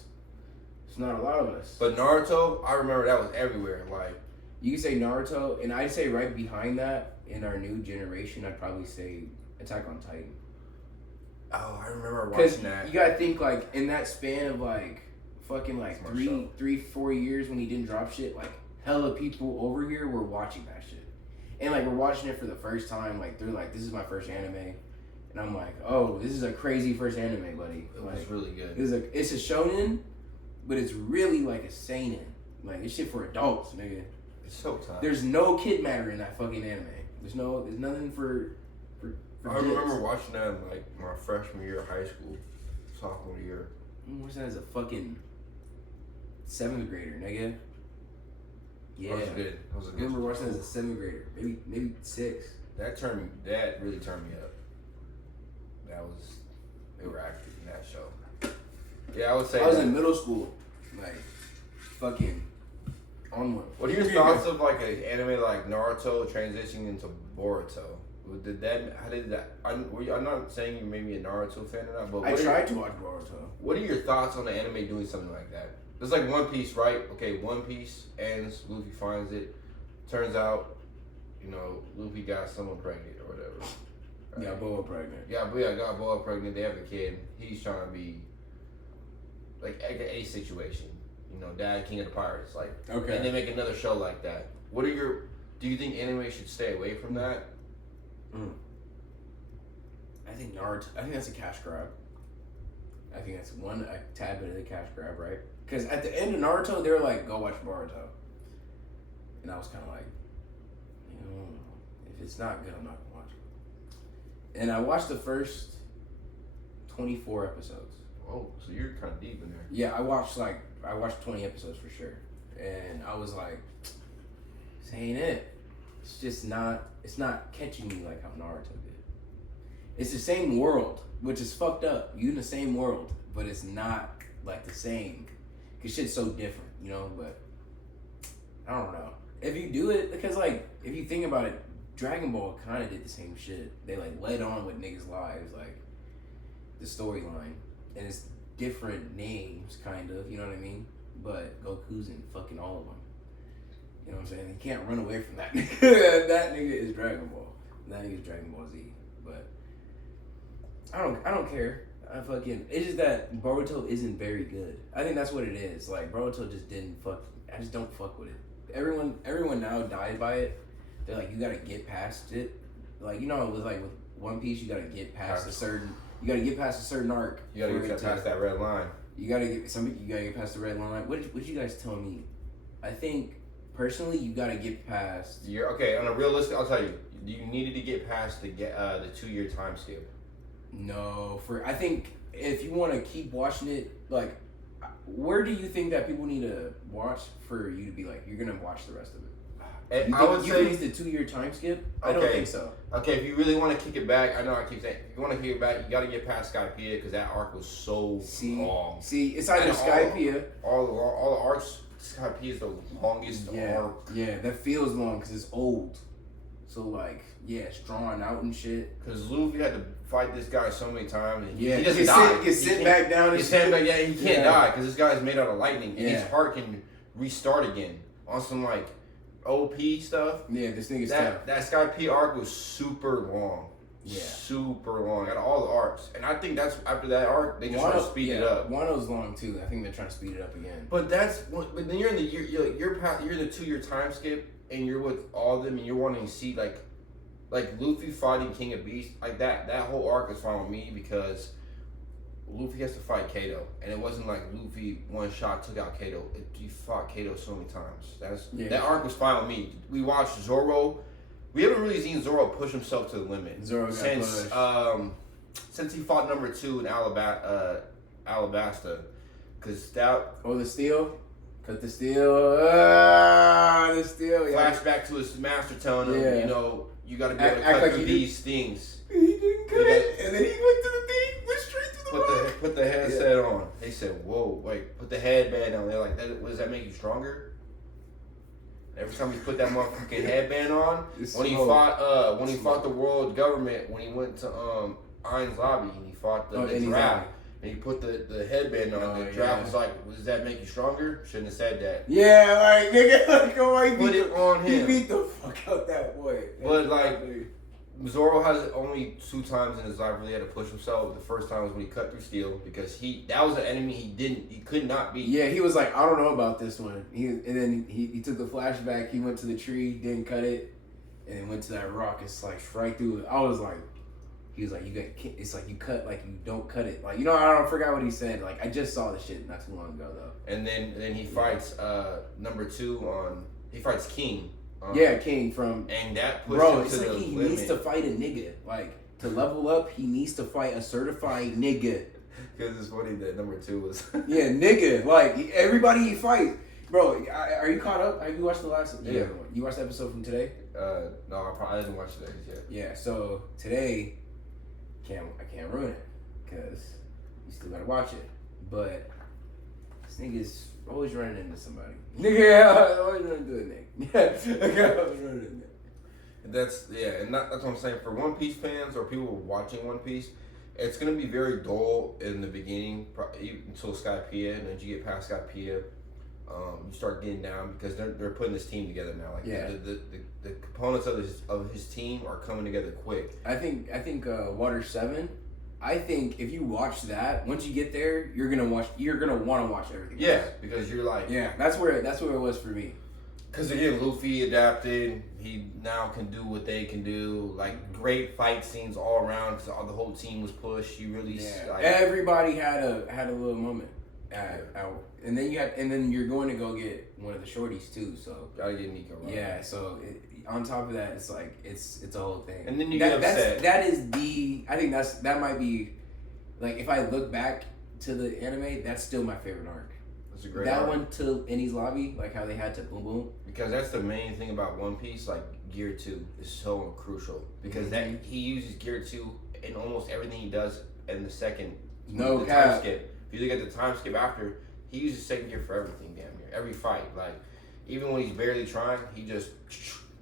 It's not a lot of us. But Naruto, I remember that was everywhere. Like you can say Naruto, and I'd say right behind that in our new generation, I'd probably say Attack on Titan. Oh, I remember watching that. You gotta think like in that span of like fucking like 4 years when he didn't drop shit, like hella people over here were watching that shit. And like we're watching it for the first time, like they're like, this is my first anime. And I'm like, oh, this is a crazy first anime, buddy. It was really good. It's a shonen, but it's really like a seinen. Like it's shit for adults, nigga. It's so tough. There's no kid matter in that fucking anime. There's nothing for I remember watching that in like my freshman year of high school, sophomore year. What's that as a fucking 7th grader, nigga? Yeah. That was good. That was a good. I remember watching that as a 7th grader, maybe 6. That really turned me up. They were active in that show. Yeah, I would say I was in middle school, like fucking on one. What are your thoughts of like an anime like Naruto transitioning into Boruto? How did that? I'm not saying you made me a Naruto fan or not, but I tried to watch Boruto. What are your thoughts on the anime doing something like that? It's like One Piece, right? Okay, One Piece ends, Luffy finds it. Turns out, Luffy got someone pregnant or whatever. Right? Got Boa pregnant. Got Boa pregnant. They have a kid. He's trying to be like a situation. Dad, King of the Pirates. Like, okay. And they make another show like that. Do you think anime should stay away from that? I think that's a cash grab. I think that's a tad bit of a cash grab, right? Because at the end of Naruto, they were like, go watch Boruto. And I was kind of like, if it's not good, I'm not going to watch it. And I watched the first 24 episodes. Oh, so you're kind of deep in there. Yeah, I watched 20 episodes for sure. And I was like, this ain't it. It's not catching me like how Naruto did. It's the same world, which is fucked up. You in the same world, but it's not like the same. Cause shit's so different, but I don't know. If you do it, because like, if you think about it, Dragon Ball kind of did the same shit. They like led on with niggas' lives, like the storyline. And it's different names, kind of, you know what I mean? But Goku's in fucking all of them. You know what I'm saying? You can't run away from that nigga. That nigga is Dragon Ball. That nigga is Dragon Ball Z. But I don't care. It's just that Boruto isn't very good. I think that's what it is. Like Boruto just I just don't fuck with it. Everyone now died by it. They're like, you gotta get past it. Like, with One Piece, you gotta get past a certain arc. You gotta get past that red line. You gotta get past the red line. What you guys tell me? I think personally, you gotta get past. Okay, on a realistic, I'll tell you. You needed to get past the 2-year time skip. No, I think if you want to keep watching it, like, where do you think that people need to watch for you to be like, you're gonna watch the rest of it? And I would say it's the 2-year time skip. I don't think so. Okay, if you really want to kick it back, I know I keep saying, if you want to kick it back, you got to get past Skypiea because that arc was so long. See, it's either Skypiea. All the arcs, Skypiea is the longest arc. Yeah, that feels long because it's old. So like, yeah, it's drawn out and shit. Because Luffy had to fight this guy so many times. And he doesn't die. He can sit back down and shit. He can't die because this guy's made out of lightning. And his heart can restart again on some like OP stuff. Yeah, this thing is tough. That Skypiea arc was super long. Yeah. Super long. Out of all the arcs. And I think that's after that arc, they just try to speed it up. Wano's long too. I think they're trying to speed it up again. But then you're in the you're in the 2-year time skip and you're with all of them and you're wanting to see like Luffy fighting King of Beasts, like that whole arc is fine with me because Luffy has to fight Kaido, and it wasn't like Luffy one shot took out Kaido. He fought Kaido so many times. That arc was fine with me. We watched Zoro. We haven't really seen Zoro push himself to the limit since he fought number 2 in Alabasta, because that the steel. Cut the steel. The steel. Yeah. Flashback to his master telling him, you know, you got to be able to cut through these things. He didn't cut it, and then he went to the thing, went straight to the rock. Put the headset on. They said, "Whoa, wait!" Put the headband on. They're like, "What does that make you stronger?" Every time he put that motherfucking headband on, when he fought the world government, when he went to Ain's lobby and he fought the draft. And he put the headband on. The draft was like, "Does that make you stronger?" Shouldn't have said that. Yeah, like nigga, like he put it on him. He beat the fuck out that boy. But like, Zoro has only 2 times in his life where he had to push himself. The first time was when he cut through steel because that was an enemy he could not beat. Yeah, he was like, I don't know about this one. And then he took the flashback. He went to the tree, didn't cut it, and then went to that rock and sliced right through it. I was like. He was like, it's like you cut, like you don't cut it. Like, you know, I forgot what he said. Like, I just saw the shit not too long ago, though. And then he fights number 2 he fights King. King from. And that pushed him to the he limit. needs to fight a nigga. Like, to level up, he needs to fight a certified nigga. Because it's funny that number 2 was. Yeah, nigga. Like, everybody he fights. Bro, are you caught up? Have you watched the last? Yeah. You watched the episode from today? No, I didn't watch today yet. Yeah, so today. I can't ruin it because you still gotta watch it. But this nigga's always running into somebody. Nigga, always running into a nigga. That's and that's what I'm saying. For One Piece fans or people watching One Piece, it's gonna be very dull in the beginning until Skypiea, and then you get past Skypiea. You start getting down because they're putting this team together now. Like the components of his team are coming together quick. I think Water 7. I think if you watch that, once you get there, you're gonna want to watch everything. Yeah, else. because you're like that's where it was for me. Because again, Luffy adapted. He now can do what they can do. Like great fight scenes all around because the whole team was pushed. You really everybody had a little moment. And then you're going to go get one of the shorties too. So gotta get Nico. Right? Yeah. So on top of that, it's like it's a whole thing. And then you get upset. I think that might be like if I look back to the anime, that's still my favorite arc. That's a great that arc. one to Eni's lobby, like how they had to boom boom. Because that's the main thing about One Piece. Like Gear 2 is so crucial because that he uses Gear 2 in almost everything he does in the second. No time skip. If you look at the time skip after, he uses second gear for everything, damn near. Every fight. Like, even when he's barely trying, he just,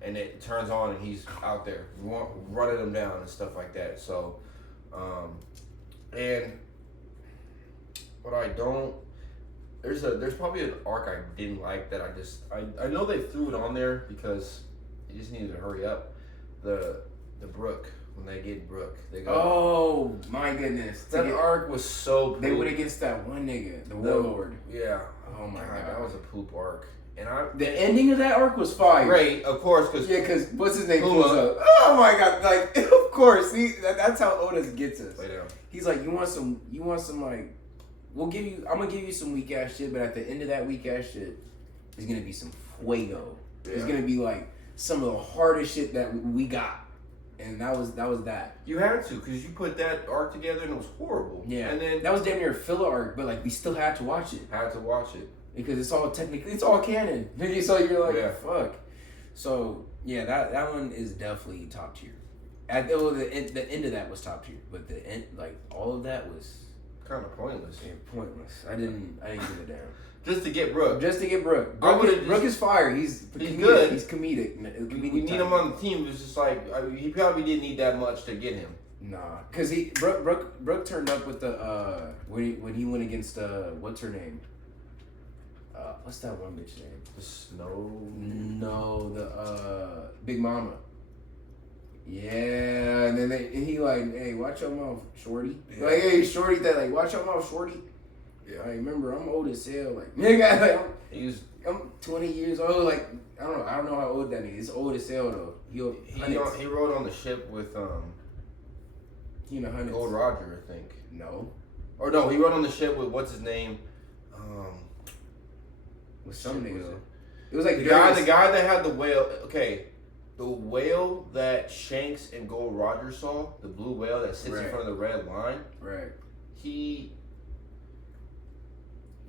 and it turns on and he's out there running them down and stuff like that. So, and what I don't, there's probably an arc I didn't like that I know they threw it on there because they just needed to hurry up. The Brook. When they get Brook, they go. Oh my goodness! That arc was so. They went against that one nigga, the warlord. Yeah. Oh my god, that was a poop arc. And the ending of that arc was fire. Great, of course, because what's his name? Oh my god! Like of course, that's how Oda gets us. He's like, you want some like, I'm gonna give you some weak ass shit, but at the end of that weak ass shit, there's gonna be some fuego. Yeah. It's gonna be like some of the hardest shit that we got. And that was that. You had to, because you put that arc together and it was horrible. Yeah. And then that was damn near a filler arc, but like we still had to watch it. Had to watch it. Because it's all canon. So you're like, fuck. So yeah, that one is definitely top tier. The end of that was top tier, but the end, like all of that was kind of pointless. Yeah, pointless. I didn't give a damn. Just to get Brooke. Brooke is fire. He's good. He's comedic. We need him on the team. It's just like he probably didn't need that much to get him. Nah, cause Brooke turned up with the when he went against what's her name? What's that one bitch name? The Snow. No, the Big Mama. Yeah, and then he like, hey, watch your mouth, shorty. Yeah. Like, hey, shorty, that like, watch your mouth, shorty. Yeah, I remember I'm old as hell. Like, nigga, like, I'm 20 years old. Like, I don't know how old that nigga is. It's old as hell though. He rode on the ship with Gold Roger, I think. No. Or no, he rode on the ship with what's his name? With some nigga. It was like the guy that had the whale. Okay. The whale that Shanks and Gold Roger saw, the blue whale that sits in front of the red line. Right. He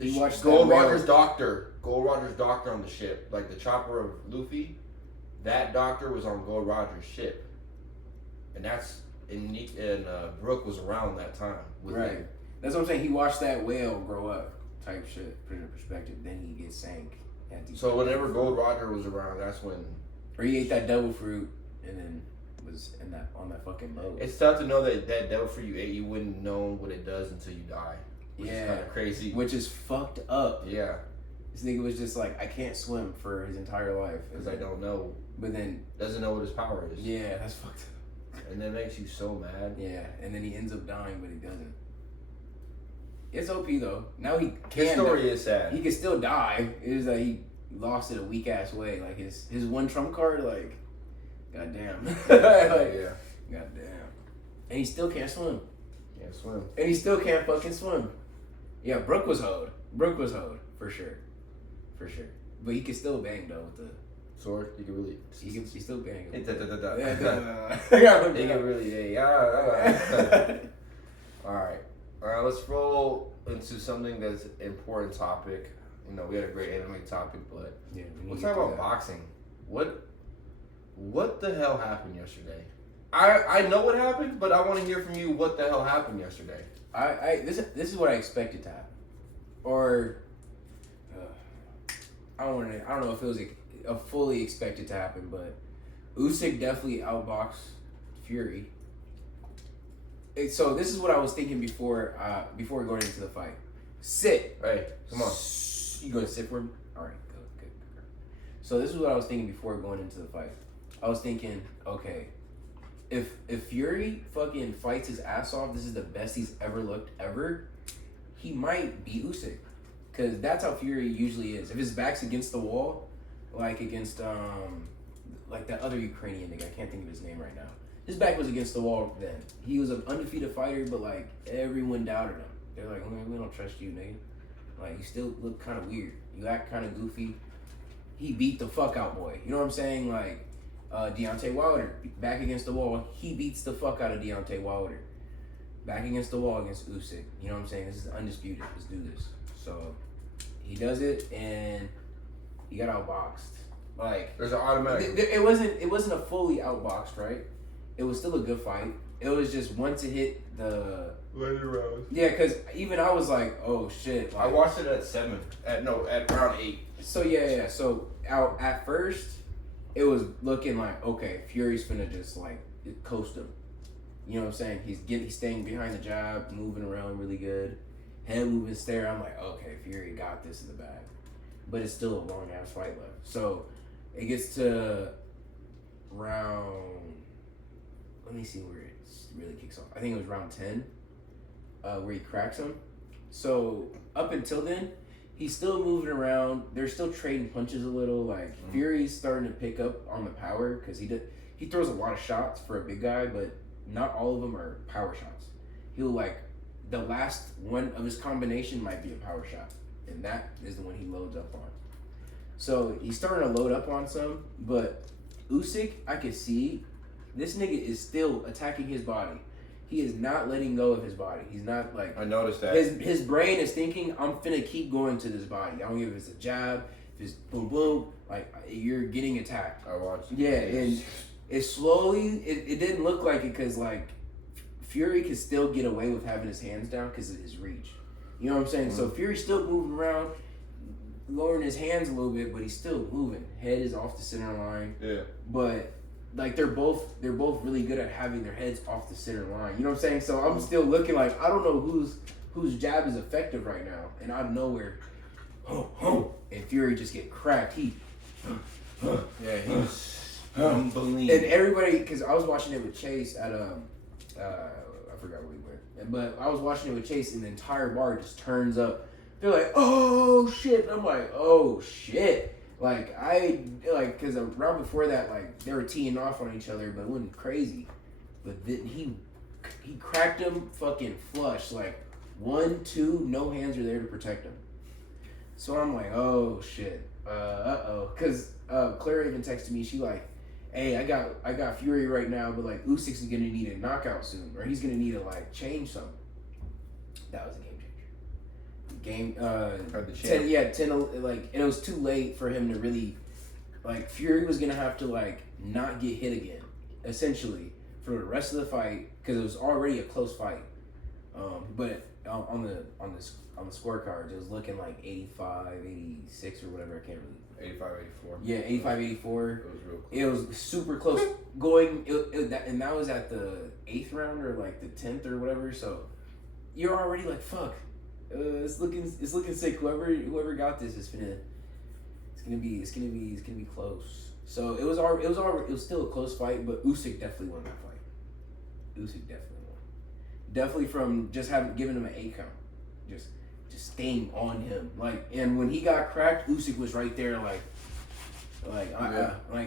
watched Gold Roger's doctor on the ship, like the chopper of Luffy. That doctor was on Gold Roger's ship, and Brooke was around that time. Right. Him. That's what I'm saying. He watched that whale grow up, type shit. Put it in perspective. Then he gets sank. So whenever Gold Roger was around, that's when. Or he ate that devil fruit and then was on that fucking boat. It's tough to know that devil fruit you ate, you wouldn't know what it does until you die. Which is kind of crazy. Which is fucked up. Yeah. This nigga was just like, I can't swim for his entire life. Because I don't know. But then. Doesn't know what his power is. Yeah, that's fucked up. And that makes you so mad. Yeah, and then he ends up dying, but he doesn't. It's OP though. Now he can. His story is sad. He can still die. It is that he lost it a weak ass way. Like his one trump card, like, goddamn. Yeah. Goddamn. And he still can't swim. Can't swim. And he still can't fucking swim. Yeah, Brooke was hoed. For sure. But he can still bang though with the sword. He can really. He still bang. He can really. All right. Let's roll into something that's an important topic. You know, we had a great anime topic, but let's talk about boxing. What the hell happened yesterday? I know what happened, but I want to hear from you what the hell happened yesterday. This is what I expected to happen, or I don't know if it was a fully expected to happen, but Usyk definitely outboxed Fury. So this is what I was thinking before going into the fight. Sit. Hey, come on. You gonna sit for him? All right, good. So this is what I was thinking before going into the fight. I was thinking, okay, if Fury fucking fights his ass off, this is the best he's ever looked ever. He might beat Usyk, cause that's how Fury usually is. If his back's against the wall, like against like that other Ukrainian nigga, I can't think of his name right now. His back was against the wall then. He was an undefeated fighter, but like everyone doubted him. They're like, we don't trust you, nigga. Like, you still look kind of weird. You act kind of goofy. He beat the fuck out boy. You know what I'm saying? Like, Deontay Wilder, back against the wall. He beats the fuck out of Deontay Wilder. Back against the wall against Usyk. You know what I'm saying? This is undisputed. Let's do this. So, he does it, and he got outboxed. Like, there's an automatic. It wasn't a fully outboxed, right? It was still a good fight. It was just once it hit the later rounds. Yeah, because even I was like, oh shit. Like, I watched it at round 8. So yeah. So at first, it was looking like, okay, Fury's finna just like coast him. You know what I'm saying? He's staying behind the jab, moving around really good, head moving, stare. I'm like, okay, Fury got this in the bag, but it's still a long ass fight left. So it gets to round. Let me see where it really kicks off. I think it was round 10, where he cracks him. So up until then, he's still moving around. They're still trading punches a little. Like Fury's starting to pick up on the power because he throws a lot of shots for a big guy, but not all of them are power shots. He'll the last one of his combination might be a power shot, and that is the one he loads up on. So he's starting to load up on some, but Usyk, I could see. This nigga is still attacking his body. He is not letting go of his body. He's not like... I noticed that. His brain is thinking, I'm finna keep going to this body. I don't give if it's a jab, just boom, boom, like you're getting attacked. I watched. Yeah, and it slowly, it didn't look like it because like Fury could still get away with having his hands down because of his reach. You know what I'm saying? Mm-hmm. So Fury's still moving around, lowering his hands a little bit, but he's still moving. Head is off the center line. Yeah. But like they're both really good at having their heads off the center line. You know what I'm saying? So I'm still looking like I don't know whose jab is effective right now, and out of nowhere, and Fury just get cracked. He's unbelievable. And everybody, because I was watching it with Chase at I forgot where we went, but I was watching it with Chase, and the entire bar just turns up. They're like, oh shit! And I'm like, oh shit! Because a round before that, like they were teeing off on each other, but it wasn't crazy. But then he cracked him fucking flush, like 1, 2, no hands are there to protect him. So I'm like, oh shit, because Claire even texted me. She like, hey, I got Fury right now, but like Usyk's gonna need a knockout soon, or he's gonna need to like change something. That was a game changer. 10, like, and it was too late for him to really, like, Fury was gonna have to like not get hit again, essentially, for the rest of the fight, because it was already a close fight. But on the scorecards, it was looking like 85, 86 or whatever. I can't really. 85, 84. Yeah, 85, 84. It was real close. It was super close. And that was at the 8th round or like the 10th or whatever. So you're already like, fuck. It's looking sick. Whoever got this is it's gonna be close. So it was still a close fight, but Usyk definitely won that fight. Usyk definitely won. Definitely from just giving him an 8 count, just staying on him. Like, and when he got cracked, Usyk was right there, like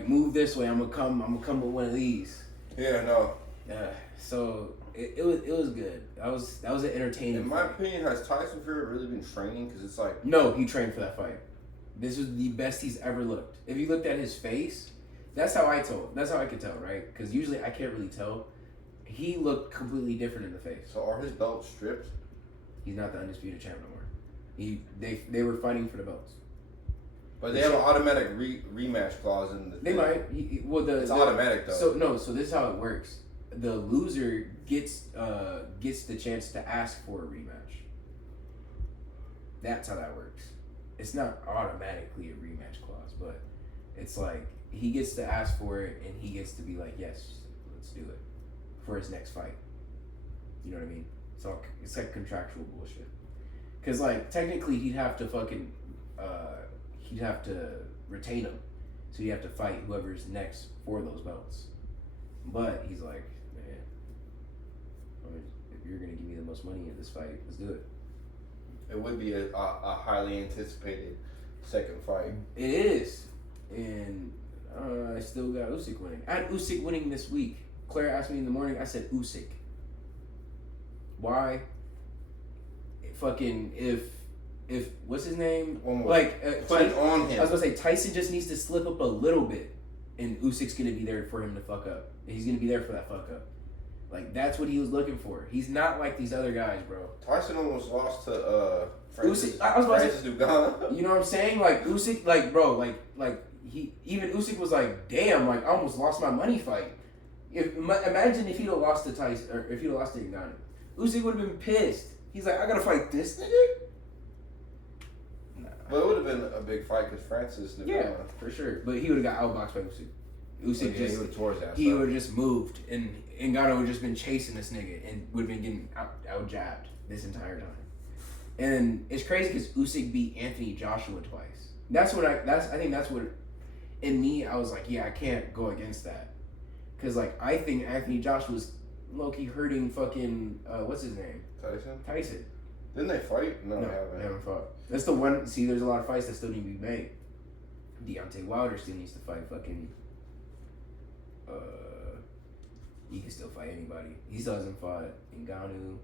move this way. I'm gonna come with one of these. Yeah, no. Yeah. So it was good. That was an entertaining. In my opinion, has Tyson Fury really been training? Because it's like no, he trained for that fight. This was the best he's ever looked. If you looked at his face, that's how I could tell, right? Because usually I can't really tell. He looked completely different in the face. So are his belts stripped? He's not the undisputed champ no more. They were fighting for the belts. But they have an automatic rematch clause in the. They might. It's automatic though. So this is how it works. The loser gets the chance to ask for a rematch. That's how that works. It's not automatically a rematch clause, but it's like he gets to ask for it and he gets to be like, yes, let's do it for his next fight. You know what I mean? It's like contractual bullshit. Cause like technically he'd have to retain him, so you have to fight whoever's next for those belts. But he's like, man, if you're gonna give me the most money in this fight, let's do it. It would be a highly anticipated second fight. It is, and I still got Usyk winning. I had Usyk winning this week. Claire asked me in the morning. I said Usyk. Why? Fucking if what's his name? Like put it on him. I was gonna say Tyson just needs to slip up a little bit, and Usyk's gonna be there for him to fuck up. He's gonna be there for that fuck up. Like that's what he was looking for. He's not like these other guys, bro. Tyson almost lost to Francis. Francis Ngannou. You know what I'm saying? Like Usyk, like bro, like he even Usyk was like, damn, like I almost lost my money fight. Imagine if he'd have lost to Tyson or if he'd have lost to Ngannou, Usyk would have been pissed. He's like, I gotta fight this nigga. Nah. Well, it would have been a big fight because Francis Ngannou. Yeah, for sure. But he would have got outboxed by Usyk. Usyk he would have tore his ass. He would have just moved, and Ngannou would have just been chasing this nigga and would have been getting out jabbed this entire time. And it's crazy because Usyk beat Anthony Joshua twice. I think that's what in me I was like, yeah, I can't go against that, because like I think Anthony Joshua's low-key hurting fucking what's his name? Tyson. Didn't they fight? No, they haven't fought. That's the one. See, there's a lot of fights that still need to be made. Deontay Wilder still needs to fight fucking. He can still fight anybody. He still hasn't fought Ngannou.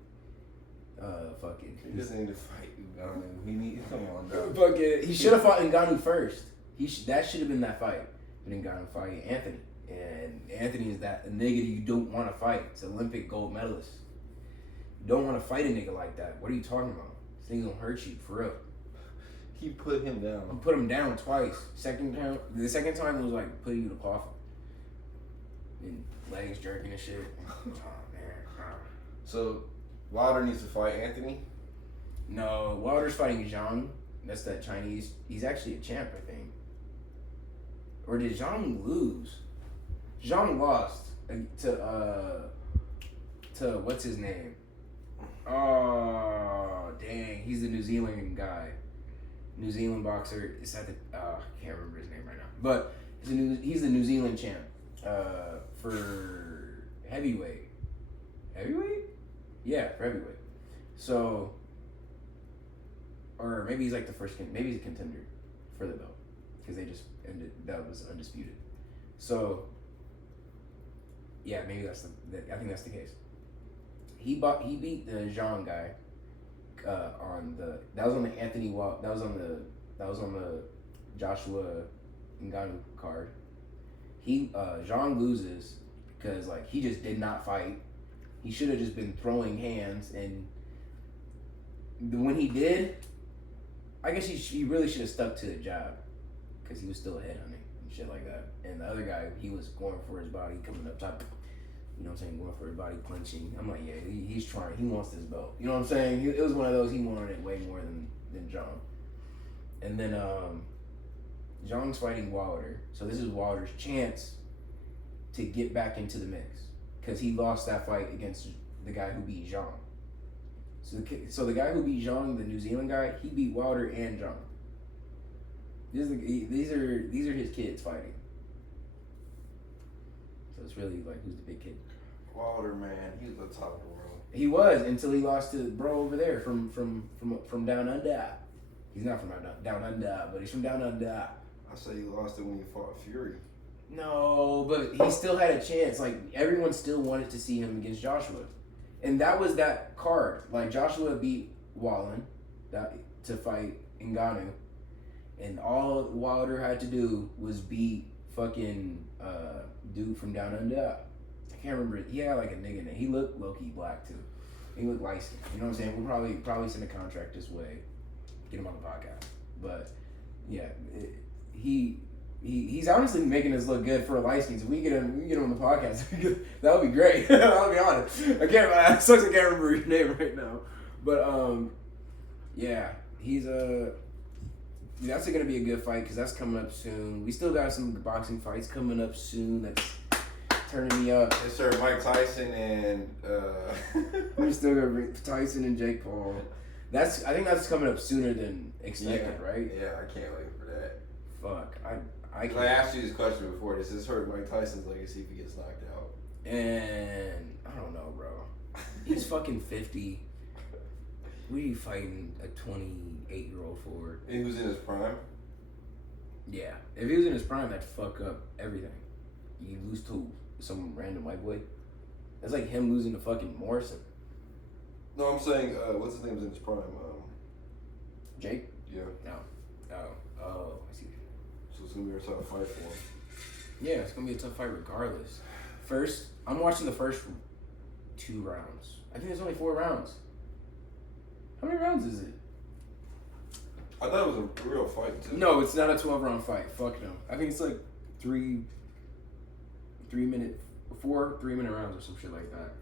He doesn't need to fight Ngannou. Come on, dog. Fucking. He should have fought Ngannou first. That should have been that fight. But Ngannou fight Anthony, and Anthony is that a nigga you don't want to fight. It's an Olympic gold medalist. You don't want to fight a nigga like that. What are you talking about? This nigga gonna hurt you for real. He put him down. Put him down twice. The second time was like putting you to coffin. And legs jerking and shit. Oh man. So Wilder needs to fight Anthony? No, Wilder's fighting Zhang. That's that Chinese. He's actually a champ, I think. Or did Zhang lose? Zhang lost to what's his name? Oh dang, he's the New Zealand guy. New Zealand boxer. It's at the I can't remember his name right now. But he's the New Zealand champ. For heavyweight. Heavyweight? Yeah, for heavyweight. So, or maybe he's like the first. Maybe he's a contender for the belt because they just ended. That was undisputed. So, yeah, maybe I think that's the case. He beat the Zhang guy that was on the Anthony Walk. That was on the Joshua Ngannou card. Zhang loses because like he just did not fight. He should have just been throwing hands, and when he did, I guess he really should have stuck to the jab because he was still headhunting and shit like that. And the other guy, he was going for his body, coming up top. You know what I'm saying? Going for his body, punching. I'm like, yeah, he's trying. He wants this belt. You know what I'm saying? It was one of those. He wanted it way more than Zhang. And then Zhang's fighting Wilder, so this is Wilder's chance to get back into the mix because he lost that fight against the guy who beat Zhang. So the guy who beat Zhang, the New Zealand guy, he beat Wilder and Zhang. These are his kids fighting. So it's really like who's the big kid? Wilder, man, he was the top of the world. He was until he lost to the bro over there from down under. He's not from down under, but he's from down under. I say he lost it when he fought Fury. No, but he still had a chance. Like everyone still wanted to see him against Joshua, and that was that card. Like Joshua beat Wallen to fight Ngannou, and all Wilder had to do was beat fucking dude from down under. I can't remember. He had like a nigga name. He looked low-key black too. He looked light skinned. You know what I'm saying? We'll probably send a contract this way, get him on the podcast. But yeah, he's honestly making us look good for a light skin. So we get him on the podcast. That would be great. I'll be honest. I can't remember his name right now. But yeah, that's gonna be a good fight because that's coming up soon. We still got some boxing fights coming up soon. That's turning me up. Yes, sir. Mike Tyson and we're still gonna bring Tyson and Jake Paul. I think that's coming up sooner than expected, right? Yeah, I can't wait for that. Fuck, I can't. I asked you this question before. Does this hurt Mike Tyson's legacy if he gets knocked out? And I don't know, bro. He's fucking 50. What are you fighting a 28-year-old for? And he was in his prime? Yeah. If he was in his prime, that'd fuck up everything. You lose to some random white boy. That's like him losing to fucking Morrison. No, I'm saying, what's his name was in his prime? Jake? Yeah. No. Oh, I see. So it's going to be a tough fight for him. Yeah, it's going to be a tough fight regardless. First, I'm watching the first 2 rounds. I think there's only 4 rounds. How many rounds is it? I thought it was a real fight, too. No, it's not a 12-round fight. Fuck no. I think it's like 3 3-minute rounds or some shit like that.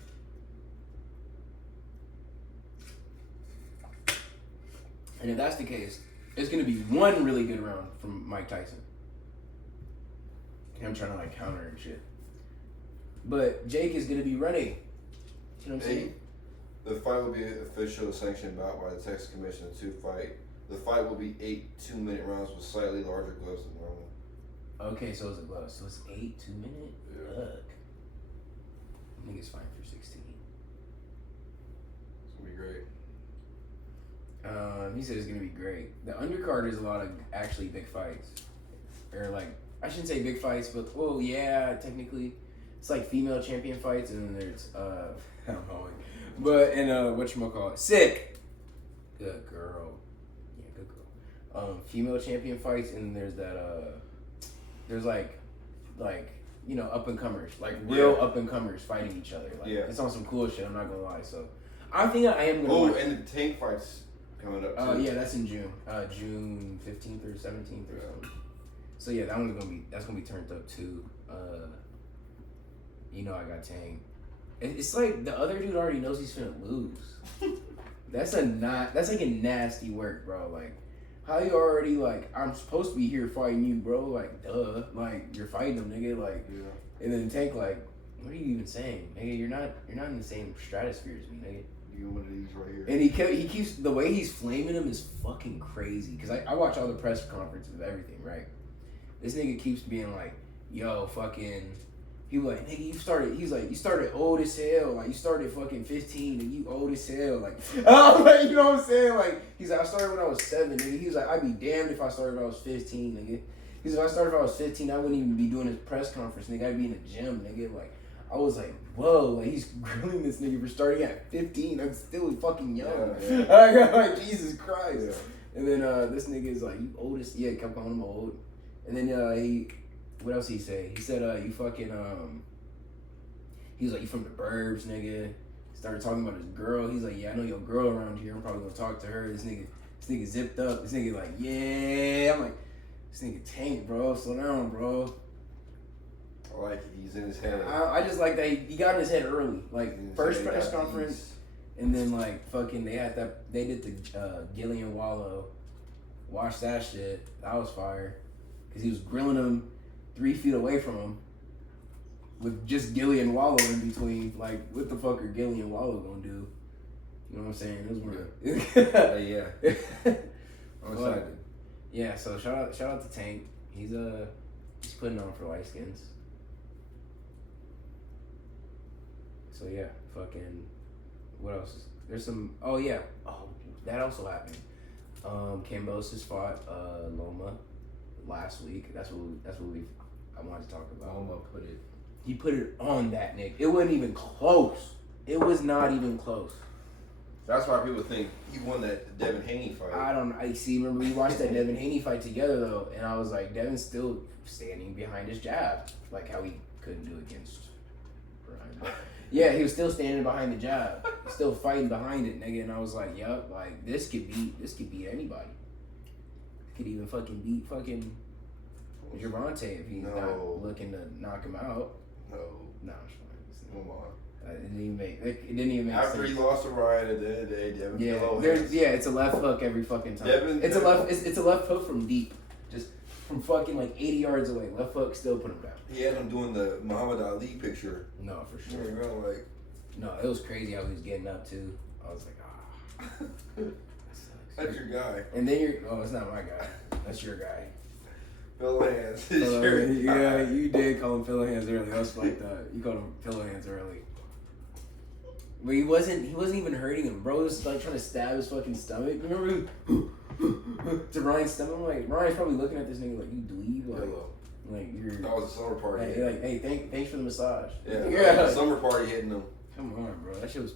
And if that's the case, it's going to be one really good round from Mike Tyson. Him trying to like counter and shit. But Jake is going to be running. You know what I'm saying? The fight will be official sanctioned bout by the Texas Commission to fight. The fight will be 8 2-minute rounds with slightly larger gloves than normal. Okay, so it's a glove. So it's 8 2-minute? Yeah. Fuck. Niggas fighting for 16. It's going to be great. He said it's gonna be great. The undercard is a lot of actually big fights, or like I shouldn't say big fights, but well, yeah, technically, it's like female champion fights, and then there's I'm going, but and whatchamacallit, sick, good girl, yeah, good girl. Female champion fights, and there's that there's like you know up and comers, like real up and comers fighting each other. Like it's on some cool shit. I'm not gonna lie. So I think I am gonna. And the tank fights. coming up. Oh yeah, that's in June. June 15th or 17th or something. So yeah, that's gonna be turned up too. You know I got Tank. It's like the other dude already knows he's finna lose. That's like a nasty work, bro. Like, how you already like? I'm supposed to be here fighting you, bro. Like, duh. Like, you're fighting him, nigga. Like, yeah. And then Tank, like, what are you even saying, nigga? You're not in the same stratosphere as me, nigga. You one of these right here. And he keeps the way he's flaming him is fucking crazy. Cause I watch all the press conferences of everything, right? This nigga keeps being like, yo, fucking. He was like, nigga, you started old as hell. Like, you started fucking 15 and you old as hell. Like, oh, like, you know what I'm saying? Like, he's like, I started when I was 7, nigga. He was like, I'd be damned if I started when I was 15, nigga. He's like, if I started when I was 15, I wouldn't even be doing this press conference, nigga. I'd be in the gym, nigga. Like, I was like, whoa, like, he's grilling this nigga for starting at 15. I'm still fucking young. Yeah. Like, Jesus Christ. Yeah. And then this nigga is like, you old as, yeah, kept calling him old. And then what else he say? He said, you fucking, he was like, you from the burbs, nigga. Started talking about his girl. He's like, yeah, I know your girl around here. I'm probably gonna talk to her. This nigga zipped up. This nigga like, yeah. I'm like, this nigga Tank, bro. Slow down, bro. I like it. He's in his head. I just like that he got in his head early. Like, first press conference, and then like fucking they did the Gillian Wallow. Watch that shit. That was fire. Cause he was grilling him 3 feet away from him with just Gillian Wallow in between. Like, what the fuck are Gillian Wallow gonna do? You know what I'm saying? It was weird. Yeah. I'm excited. Yeah, so shout out to Tank. He's putting on for light skins. So yeah, fucking what else? There's some that also happened. Cambosis fought Loma last week. That's what I wanted to talk about. Loma he put it on that nigga. It wasn't even close. It was not even close. That's why people think he won that Devin Haney fight. I don't know. I see. Remember we watched that Devin Haney fight together though, and I was like, Devin's still standing behind his jab, like how he couldn't do against Brian. Yeah, he was still standing behind the jab, still fighting behind it, nigga. And I was like, yup, like this could beat anybody. Could even fucking beat fucking Gervonta if he's not looking to knock him out. No, I'm just fine. Come on. It didn't even make After sense. he lost to Ryan at the end of the day, Devin. It's a left hook every fucking time. It's a left hook from deep, just from fucking like 80 yards away. Left hook, still put him down. He had him doing the Muhammad Ali picture. No, for sure. You know, like, no, it was crazy how he was getting up too. I was like, that sucks. That's your guy. And then it's not my guy. That's your guy. Pillow hands. Yeah, you did call him pillow hands early. I was like that. You called him pillow hands early. But he wasn't even hurting him. Bro was like trying to stab his fucking stomach. Remember to Ryan's stomach? I'm like, Ryan's probably looking at this nigga like, you dweeb. Like you're. That was a summer party. Hey, thanks for the massage. Yeah. Like summer party hitting him. Come on, bro. That shit was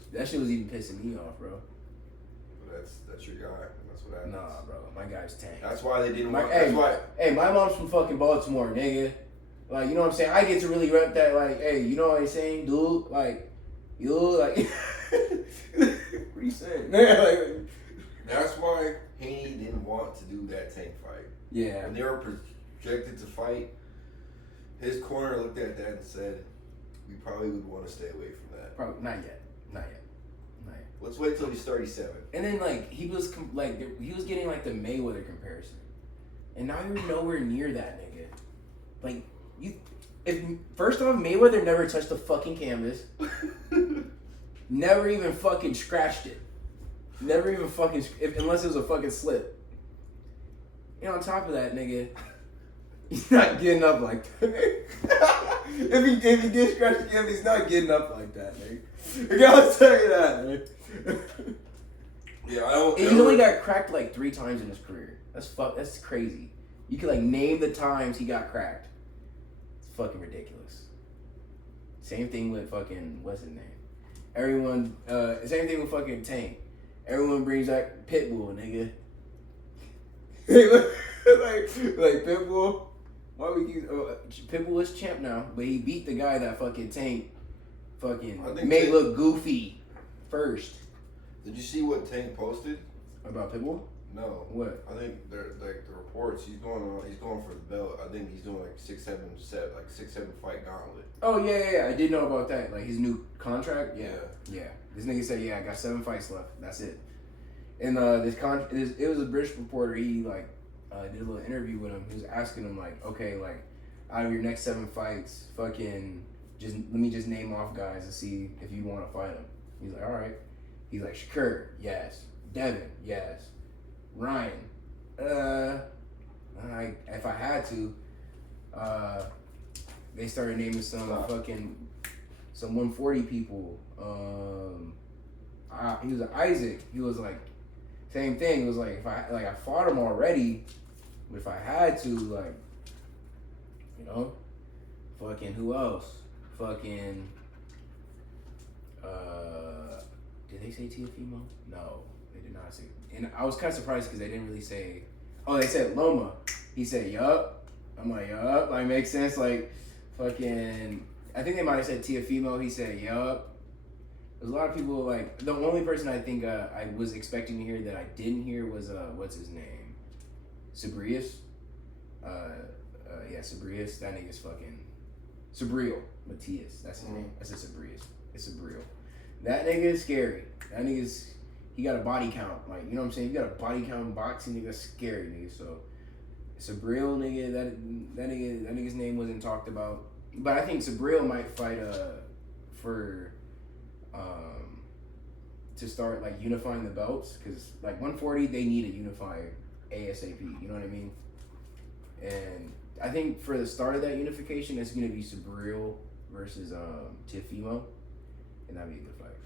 even pissing me off, bro. But that's your guy. That's what happens. Nah, bro. My guy's Tank. That's why they didn't. Hey, my mom's from fucking Baltimore, nigga. Like, you know what I'm saying? I get to really rep that. Like, hey, you know what I'm saying, dude? Like. You like, what are you saying? That's why Haney didn't want to do that Tank fight. Yeah. When they were projected to fight, his corner looked at that and said, "We probably would want to stay away from that." Probably not yet. Let's wait till he's 37. And then like he was getting like the Mayweather comparison, and now you're nowhere near that nigga. Like you. If first off, Mayweather never touched the fucking canvas. Never even fucking scratched it. Never even fucking unless it was a fucking slip. And on top of that, nigga, he's not getting up like that. if he did scratch the canvas, he's not getting up like that, nigga. I gotta tell you that, man. Yeah, I don't. He's only got cracked like 3 times in his career. That's crazy. You could like name the times he got cracked. Fucking ridiculous. Same thing with fucking what's his name? Everyone. Same thing with fucking Tank. Everyone brings back Pitbull, nigga. like Pitbull. Why we keep Pitbull is champ now, but he beat the guy that fucking Tank fucking made look goofy first. Did you see what Tank posted? About Pitbull? No. What? I think they're like the reports. He's going for the belt. I think he's doing like 6-7 fight gauntlet. Oh yeah. I did know about that. Like his new contract. Yeah. This nigga said, I got 7 fights left. That's it. And it was a British reporter. He like did a little interview with him. He was asking him like, okay, like out of your next 7 fights, fucking just let me just name off guys to see if you want to fight them. He's like, all right. He's like, Shakur, yes. Devin, yes. Ryan, if I had to, they started naming some 140 people. He was like Isaac. He was like, same thing. It was like I fought him already, but if I had to, like, fucking who else? Fucking, did they say Tiafimo? No, they did not say. And I was kind of surprised because they didn't really say. Oh, they said Loma. He said, yup. I'm like, yup. Like, makes sense. Like, fucking. I think they might have said Tiafimo. He said, yup. There's a lot of people, like, the only person I think I was expecting to hear that I didn't hear was, what's his name? Sabrius. Sabrius. That nigga's fucking. Sabriel. Matias. That's his name. I said Sabrius. It's Sabriel. That nigga is scary. That nigga's. He got a body count, like, you know what I'm saying? You got a body count in boxing, nigga, scary, nigga. So Sabriel, nigga, that nigga's name wasn't talked about. But I think Sabriel might fight to start like unifying the belts, because like 140 they need to unify ASAP. You know what I mean? And I think for the start of that unification, it's gonna be Sabriel versus Tiafimo, and that'd be a good fight.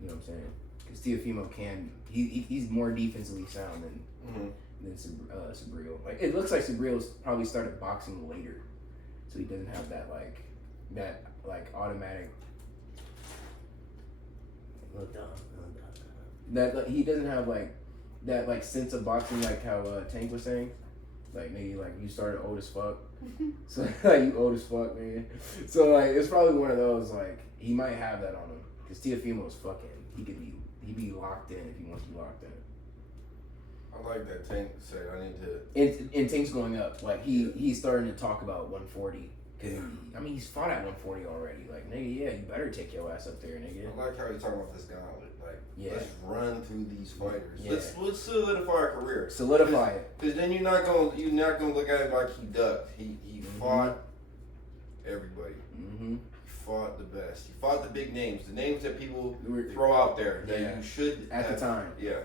You know what I'm saying? Because Tiafimo he's more defensively sound than Sabriel. Like, it looks like Sabriel's probably started boxing later, so he doesn't have that automatic. That he doesn't have that sense of boxing like how Tank was saying. Like, nigga, like you started old as fuck, so like you old as fuck, man. So like it's probably one of those, like he might have that on him, because Tiafimo's fucking. He'd be locked in if he wants to be locked in. I like that Tank said I need to. And Tank's going up. Like he's starting to talk about 140. Cause he's fought at 140 already. Like, nigga, yeah, you better take your ass up there, nigga. I like how he's talking about this gauntlet. Like, yeah. Let's run through these fighters. Yeah. Let's solidify our career. Solidify it. Because then you're not gonna look at it like he ducked. He fought everybody. Mm-hmm. Fought the best. He fought the big names, the names that people throw out there that you should at the time. Yeah.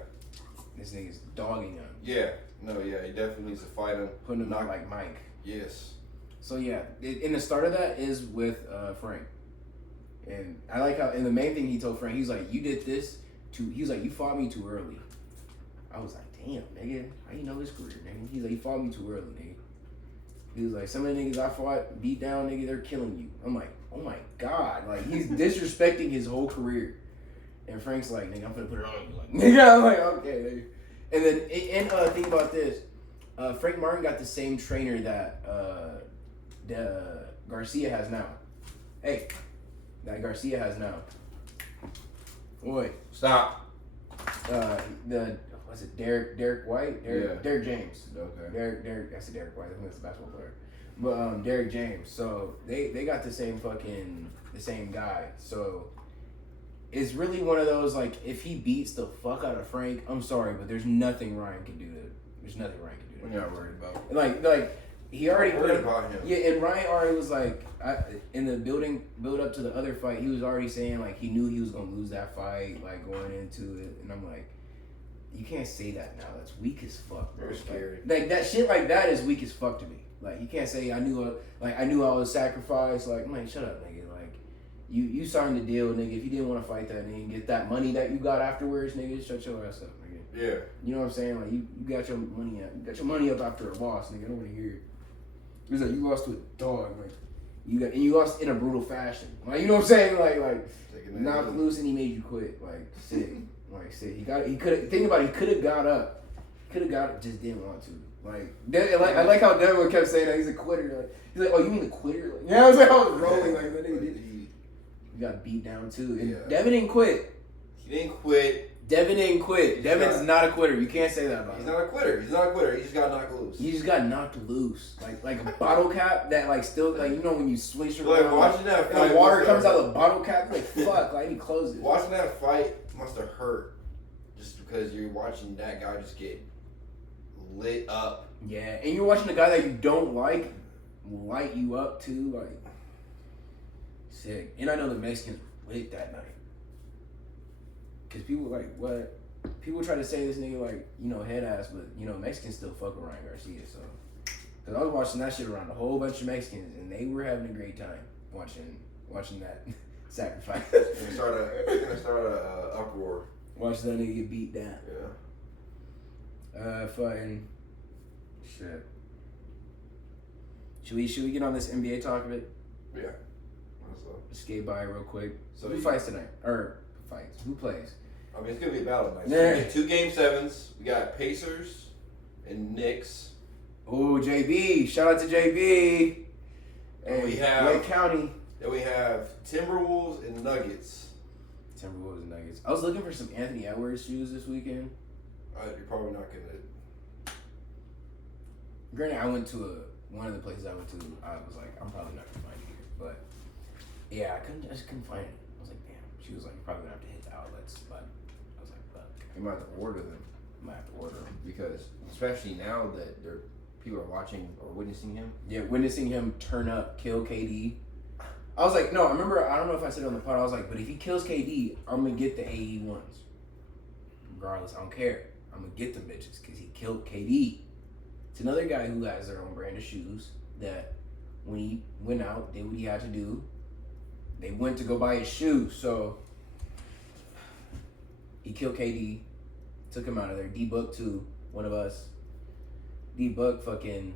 This nigga's dogging him. Yeah. No. Yeah. He definitely needs to fight him. Putting him out like Mike. Yes. So yeah, in the start of that is with Frank, and I like how. And the main thing he told Frank, he's like, "You did this too." He was like, "You fought me too early." I was like, "Damn, nigga, how you know his career, nigga?" He's like, "You fought me too early, nigga." He was like, "Some of the niggas I fought, beat down, nigga, they're killing you." I'm like, oh my god, like he's disrespecting his whole career. And Frank's like, nigga, I'm gonna put it on you, like, nigga. I'm like, okay, nigga. And then, think about this. Frank Martin got the same trainer that Garcia has now. Hey, that Garcia has now. Boy, Stop. What's it? Derek White? Derek James. Okay. Derek. I said Derek White. I think that's a basketball player. But Derek James. So they got the same guy. So it's really one of those, like, if he beats the fuck out of Frank, I'm sorry, but there's nothing Ryan can do to. There's nothing Ryan can do to. We're not worried about. Like he already worried about him. Yeah, and Ryan already was like, in the build up to the other fight, he was already saying like he knew he was gonna lose that fight, like going into it, and I'm like, you can't say that now. That's weak as fuck, bro. Very scary. Like that shit like that is weak as fuck to me. Like, you can't say I knew I was sacrificed. Like, man, shut up, nigga. Like, you signed the deal, nigga. If you didn't want to fight that nigga and get that money that you got afterwards, nigga, shut your ass up, nigga. Yeah. You know what I'm saying? Like, you got your money up. You got your money up after a loss, nigga. I don't want to hear it. It's like you lost to a dog, like you lost in a brutal fashion. Like, you know what I'm saying? Like knocked loose and he made you quit. Like, sick. Like, sick. He could think about it, he could have got up. Just didn't want to. I like how Devin kept saying that he's a quitter. Like, he's like, oh, you mean the quitter? Like, yeah, I was like, I was rolling like that nigga did. He got beat down too. And Devin didn't quit. He didn't quit. Devin didn't quit. Devin's not a quitter. You can't say that about him. He's not a quitter. He's not a quitter. He just got knocked loose. He just got knocked loose. Like a bottle cap that like still like you know when you switch around. Like watching that fight. And the water comes out of the bottle cap, like fuck, like he closed it. Watching that fight must have hurt. Just because you're watching that guy just get lit up. Yeah, and you're watching a guy that you don't like light you up too, like sick. And I know the Mexicans were lit that night. Cause people like what? People try to say this nigga like, you know, head ass, but you know, Mexicans still fuck with Ryan Garcia, so cause I was watching that shit around a whole bunch of Mexicans and they were having a great time watching that sacrifice. Gonna start a uproar. Watch that nigga get beat down. Yeah. Fucking shit. Should we get on this NBA talk of it? Yeah. What's up? Skate by real quick. So who fights tonight? Or fights? Who plays? I mean, it's gonna be a battle tonight. Yeah. So we got 2 Game 7s. We got Pacers and Knicks. Oh, JB! Shout out to JB. And we have Lake County. Then we have Timberwolves and Nuggets. Timberwolves and Nuggets. I was looking for some Anthony Edwards shoes this weekend. You're probably not gonna. Granted, I went to one of the places I went to. I was like, I'm probably not gonna find it here, but yeah, I just couldn't find it. I was like, damn. She was like, you're probably gonna have to hit the outlets, but I was like, fuck. You might have to order them. I might have to order them because especially now that people are watching or witnessing him. Yeah, witnessing him turn up, kill KD. I was like, no, I remember, I don't know if I said it on the pod, I was like, but if he kills KD, I'm going to get the AE ones. Regardless, I don't care. I'm going to get them bitches because he killed KD. It's another guy who has their own brand of shoes that when he went out, did what he had to do. They went to go buy his shoes, so he killed KD, took him out of there. D-Book too, one of us. D-Book fucking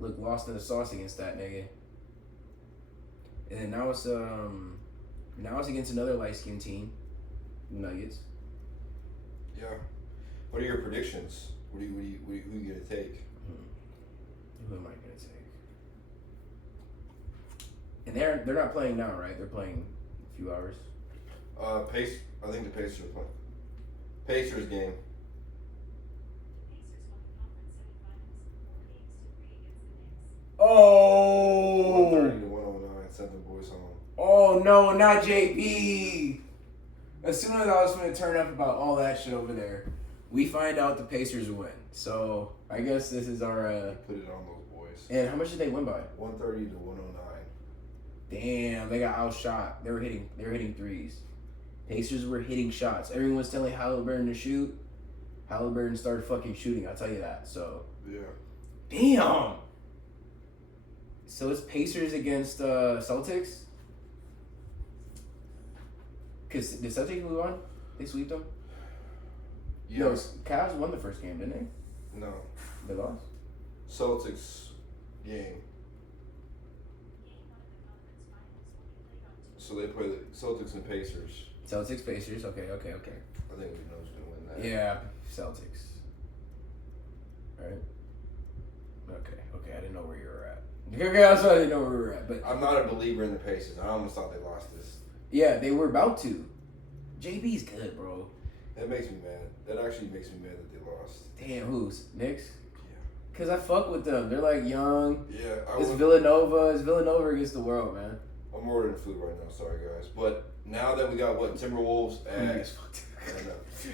looked lost in the sauce against that nigga. And then now it's against another light skinned team, Nuggets. Yeah. What are your predictions? Who are you gonna take? Who am I gonna take? And they're not playing now, right? They're playing a few hours. I think the Pacers are playing. Pacers game. Oh. 130 to 109. Sent the boys home. Oh no, not JB. As soon as I was going to turn up about all that shit over there, we find out the Pacers win. So I guess this is our. Put it on those boys. And how much did they win by? 130 to 109. Damn, they got outshot. They were hitting threes. Pacers were hitting shots. Everyone's telling Halliburton to shoot. Halliburton started fucking shooting. I'll tell you that. So. Yeah. Damn. So it's Pacers against Celtics. Cause the Celtics move on. They sweep them. Yeah. No, Cavs won the first game, didn't they? No. They lost. Celtics game. So they play the Celtics and Pacers. Celtics, Pacers. Okay. I think we know who's gonna win that. Yeah, Celtics. Right. Okay. I didn't know where you were at. Okay, I didn't know where we were at, but I'm not a believer in the Pacers. I almost thought they lost this. yeah, they were about to. JB's good, bro. That makes me mad. That actually makes me mad that they lost. Damn, who's Knicks? Yeah. Cause I fuck with them. They're like young. Yeah. It's Villanova. It's Villanova against the world, man. I'm ordering food right now. Sorry, guys. But now that we got Timberwolves at.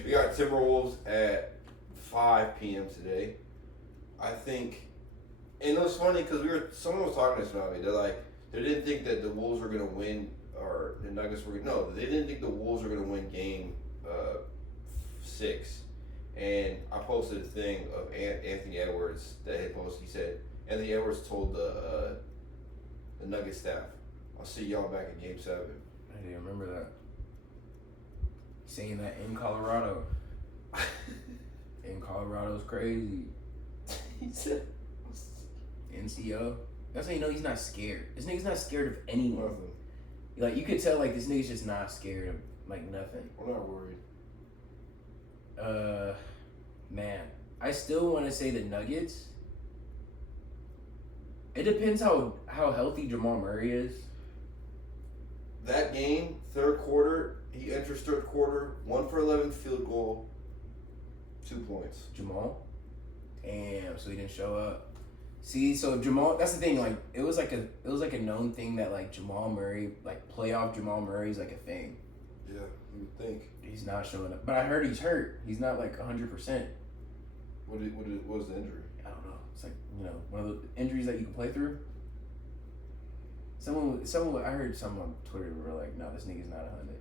We got Timberwolves at 5 p.m. today. I think, and it was funny because someone was talking to us about it. They're like, they didn't think that the Wolves were gonna win, or the Nuggets were gonna. No, they didn't think the Wolves were gonna win game 6. And I posted a thing of Anthony Edwards that he posted. He said Anthony Edwards told the Nuggets staff, "I'll see y'all back in game 7." I didn't remember that. Saying that in Colorado. In Colorado's crazy. He said NCO. That's how you know he's not scared. This nigga's not scared of anyone. nothing. Like, you could tell, like, this nigga's just not scared of, like, nothing. I'm not worried. Man. I still want to say the Nuggets. It depends how healthy Jamal Murray is. That game, third quarter, He enters third quarter, 1 for 11 field goal, 2 points. Jamal. Damn, so he didn't show up. See, so Jamal, that's the thing. Like, it was like a known thing that like Jamal Murray, like playoff Jamal Murray is like a thing. Yeah, you would think. He's not showing up, but I heard he's hurt. He's not like 100%. What was the injury? I don't know. It's like, you know, one of the injuries that you can play through. Someone. I heard someone on Twitter were like, "No, this nigga's not 100."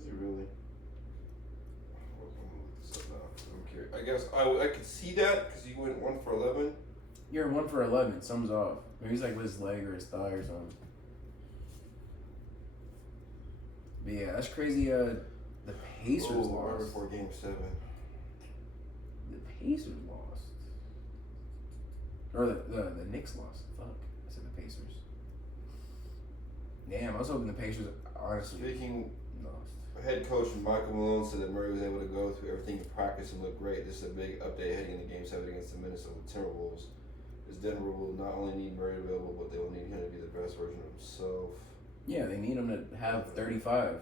Is he really? I'm gonna look this up now. I'm curious. I guess I could see that because he went 1 for 11. You're 1 for 11. Something's off. Maybe he's like with his leg or his thigh or something. But yeah, that's crazy. The Pacers lost. Before Game 7. The Pacers lost. Or the Knicks lost. Fuck. I said the Pacers. Damn, I was hoping the Pacers honestly Speaking, lost. head coach Michael Malone said that Murray was able to go through everything in practice and look great. This is a big update heading into Game 7 against the Minnesota Timberwolves. As Denver will not only need Murray available, but they will need him to be the best version of himself. Yeah, they need him to have 35.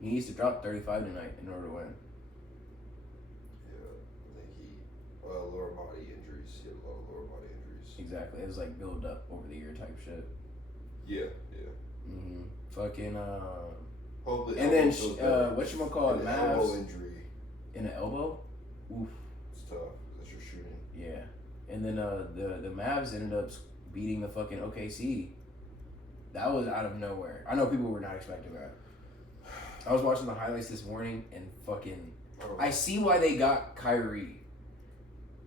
He needs to drop 35 tonight in order to win. Yeah, I think lower body injuries. He had a lot of lower body injuries. Exactly. It was like build up over the year type shit. Yeah. Mm-hmm. Fucking Hopefully. and then whatchamacallit, Mavs elbow injury. in the elbow. Oof. It's tough. That's your shooting. Yeah. And then the Mavs ended up beating the fucking OKC. That was out of nowhere. I know people were not expecting that. I was watching the highlights this morning and fucking I see why they got Kyrie.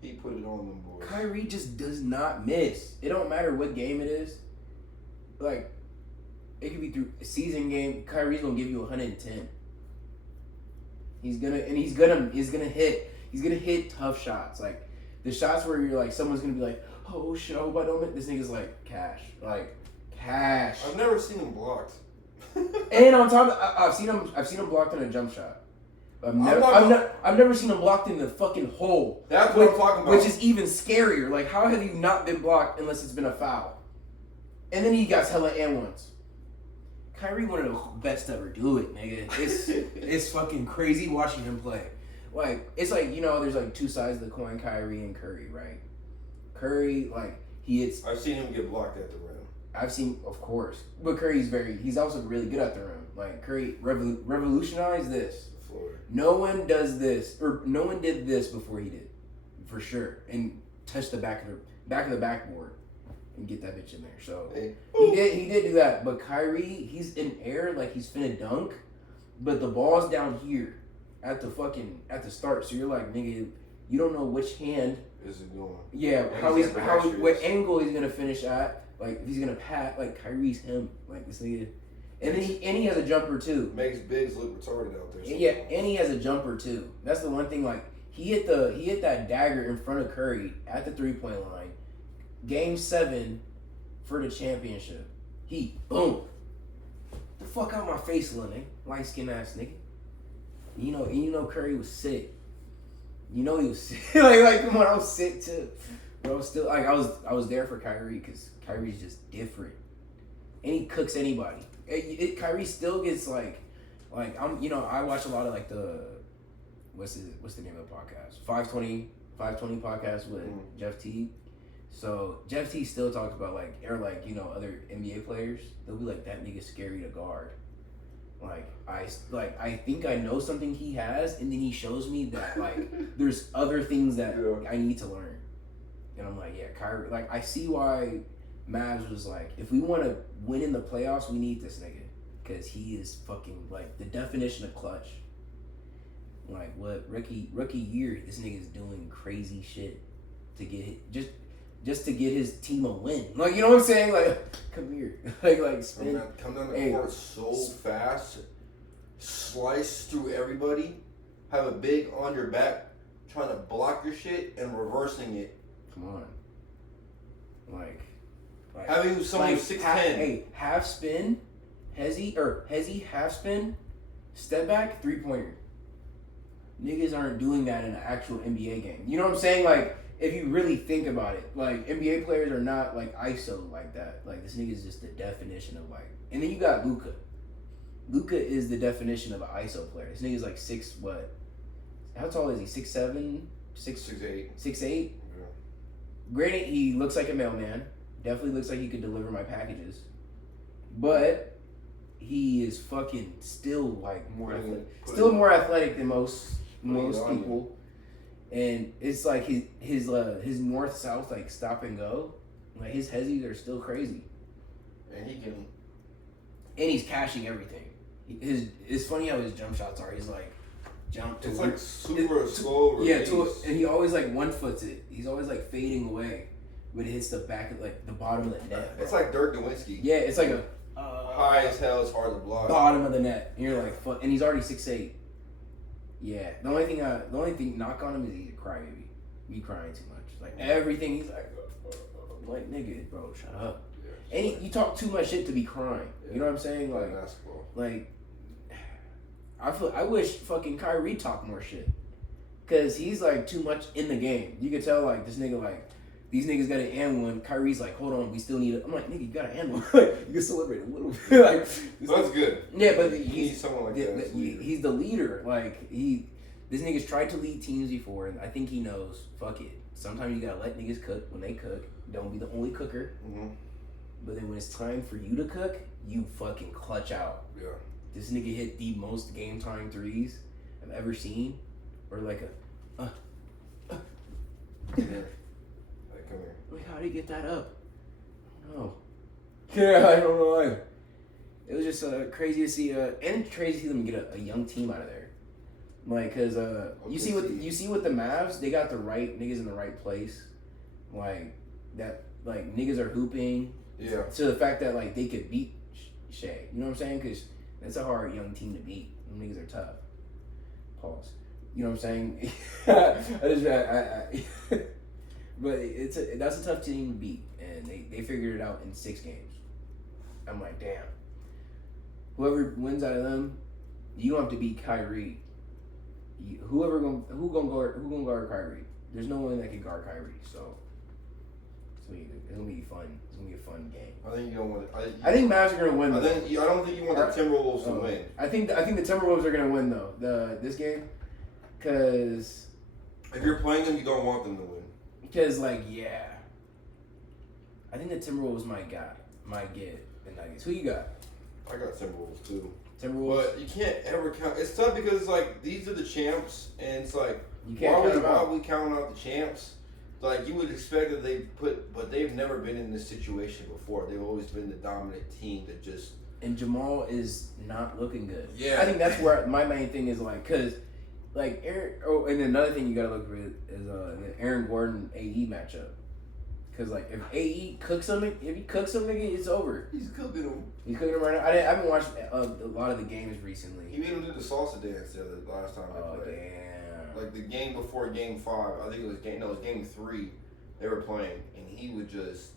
He put it on them boys. Kyrie just does not miss. It don't matter what game it is. Like, it could be through a season game. Kyrie's gonna give you 110. He's gonna hit. He's gonna hit tough shots. Like the shots where you're like, someone's gonna be like, oh shit, I hope I don't miss. This nigga's like cash. I've never seen him blocked. And on top of, I've seen him blocked on a jump shot. I've never seen him blocked in the fucking hole. That's what I'm talking about. Which is even scarier. Like, how have you not been blocked unless it's been a foul? And then he got hella and ones. Kyrie one of the best to ever do it, nigga. It's fucking crazy watching him play. Like, it's like, you know, there's like two sides of the coin, Kyrie and Curry, right? Curry, like, I've seen him get blocked at the rim. I've seen, of course. But he's also really good at the rim. Like, Curry revolutionized this. No one does this, or no one did this before he did, for sure. And touch the back of the backboard and get that bitch in there. So he did do that. But Kyrie, he's in air like he's finna dunk, but the ball's down here at the start. So you're like, nigga, you don't know which hand is it going. Yeah, what angle he's gonna finish at. Like if he's gonna pat, like Kyrie's him, like this nigga. And then he has a jumper too. Makes bigs look retarded out there. Sometimes. Yeah, and he has a jumper too. That's the one thing. Like he hit that dagger in front of Curry at the 3-point line. Game 7 for the championship. Boom. The fuck out my face, little nigga. Light skin ass nigga. You know Curry was sick. You know he was sick. like come on, I was sick too. But I was still like I was there for Kyrie because Kyrie's just different, and he cooks anybody. Kyrie still gets like I watch a lot of like the what's the name of the podcast 520 podcast with Jeff Teague. So Jeff Teague still talks about other NBA players. They'll be like, that nigga's scary to guard. I think I know something he has, and then he shows me that like there's other things that I need to learn. And I'm like, yeah, Kyrie. Like I see why Mavs was like, if we want to win in the playoffs, we need this nigga. Because he is fucking, like, the definition of clutch. Like, what, rookie year, this nigga's doing crazy shit to get, just to get his team a win. Like, you know what I'm saying? Like, come here. like spin. Come down the court so fast, slice through everybody, have a big on your back, trying to block your shit, and reversing it. Come on. Like having someone 6'10". Half spin, Hezzy, half spin, step back, 3-pointer. Niggas aren't doing that in an actual NBA game. You know what I'm saying? Like, if you really think about it, like, NBA players are not, like, ISO like that. Like, this nigga's just the definition of, like... And then you got Luka. Luka is the definition of an ISO player. This nigga's like 6 what? How tall is he? 6'7"? 6'8". 6'8"? Yeah. Granted, he looks like a mailman. Definitely looks like he could deliver my packages. But he is fucking still like more athletic than most people. And it's like his north south like stop and go. Like his hezzies are still crazy. And he can. And he's cashing everything. It's funny how his jump shots are. He's like jump to it's like super slow. Yeah, and he always like one foots it. He's always like fading away when it hits the back of like the bottom of the net. It's like Dirk Nowitzki. Yeah, it's like a high as hell. It's hard to block. Bottom of the net. And you're like, fuck. And he's already 6'8". Yeah. The only thing knock on him is he's a crybaby. He crying too much. Like everything, he's like, like nigga, bro, shut up. Yeah, and you talk too much shit to be crying. Yeah. You know what I'm saying? Like basketball. Like, I wish fucking Kyrie talked more shit, cause he's like too much in the game. You can tell like this nigga like. These niggas got an and one. Kyrie's like, hold on, we still need it. I'm like, nigga, you got an and one. You can celebrate a little bit. Like, that's good. Yeah, but you need someone like that. He's the leader. Like this nigga's tried to lead teams before, and I think he knows. Fuck it. Sometimes you gotta let niggas cook when they cook. Don't be the only cooker. Mm-hmm. But then when it's time for you to cook, you fucking clutch out. Yeah. This nigga hit the most game time threes I've ever seen, or like a. Yeah. Come here. Like, how did he get that up? I don't know. Yeah, I don't know either. It was just crazy to see, and crazy to see them get a young team out of there. Like, cause you see what the Mavs, they got the right niggas in the right place. Like that, like niggas are hooping. Yeah. To the fact that like they could beat Shea. You know what I'm saying? Cause that's a hard young team to beat. Them niggas are tough. Pause. You know what I'm saying? But that's a tough team to beat, and they figured it out in 6 games. I'm like, damn. Whoever wins out of them, you don't have to beat Kyrie. Who gonna guard Kyrie? There's no one that can guard Kyrie, so it's gonna be fun. It's gonna be a fun game. I think you don't want. I think Mavs are gonna win. I don't think you want the Timberwolves to win. I think the Timberwolves are gonna win though this game, because if you're playing them, you don't want them to win. Because, like, yeah. I think the Timberwolves might get the Nuggets. Who you got? I got Timberwolves, too. Timberwolves? But you can't ever count. It's tough because, it's like, these are the champs, and it's like, you can't why are we counting out the champs? Like, you would expect that but they've never been in this situation before. They've always been the dominant team that just... And Jamal is not looking good. Yeah. I think that's where my main thing is, like, because... Like Aaron, and another thing you gotta look for is the Aaron Gordon AE matchup, because like if AE cooks something, it's over. He's cooking them. He's cooking them right now. I haven't watched a lot of the games recently. He made him do the salsa dance the last time they played. Damn. Like the game before Game 5, I think it was Game 3. They were playing, and he would just.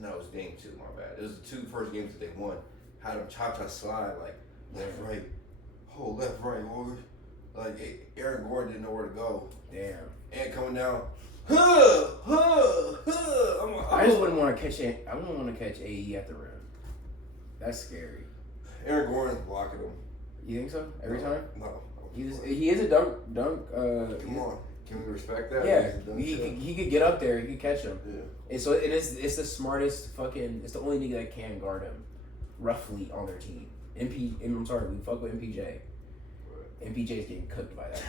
No, it was Game 2. My bad. It was the 2 first games that they won. Had him cha-cha slide like left, right, hold left, right, over. Like Aaron Gordon didn't know where to go. Damn. And coming down. I just wouldn't want to catch it. I wouldn't want to catch AE at the rim. That's scary. Aaron Gordon's blocking him. You think so? Every time? No. He is a dunk. Come on. Can we respect that? Yeah. He could get up there. He could catch him. Yeah. And so it's the smartest fucking. It's the only nigga that can guard him, roughly on their team. I'm sorry, we fuck with MPJ. MPJ's getting cooked by that.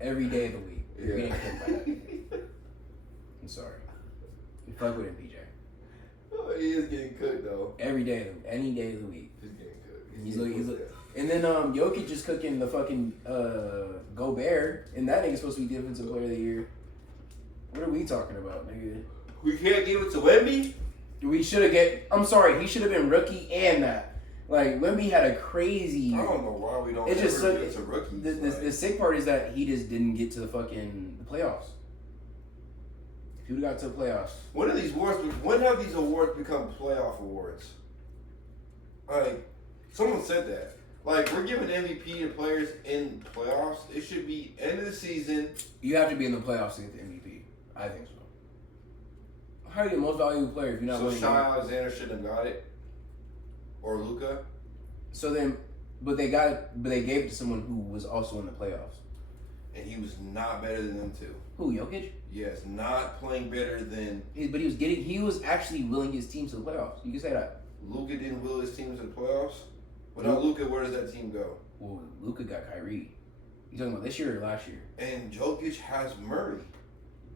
Every day of the week. You're getting cooked by that. I'm sorry. We fuck with MPJ. Oh, he is getting cooked though. Every day, any day of the week. He's getting cooked. He's and then Jokic is cooking the fucking Gobert, and that nigga's supposed to be Defensive Player of the Year. What are we talking about, nigga? We can't give it to Wemby? We should have I'm sorry, he should have been rookie and that. Like, Wemby had a crazy... I don't know why we don't ever get to rookies. The sick part is that he just didn't get to the playoffs. If he would have got to the playoffs... When have these awards become playoff awards? Like, someone said that. Like, we're giving MVP to players in playoffs. It should be end of the season. You have to be in the playoffs to get the MVP. I think so. How are you the most valuable player if you're not winning? So Shai Alexander shouldn't have got it? Or Luka? So then, but they gave it to someone who was also in the playoffs. And he was not better than them two. Who, Jokic? Yes, not playing better than But he was actually willing his team to the playoffs. You can say that. Luka didn't will his team to the playoffs. Without Luka, where does that team go? Well, Luka got Kyrie. You talking about this year or last year? And Jokic has Murray.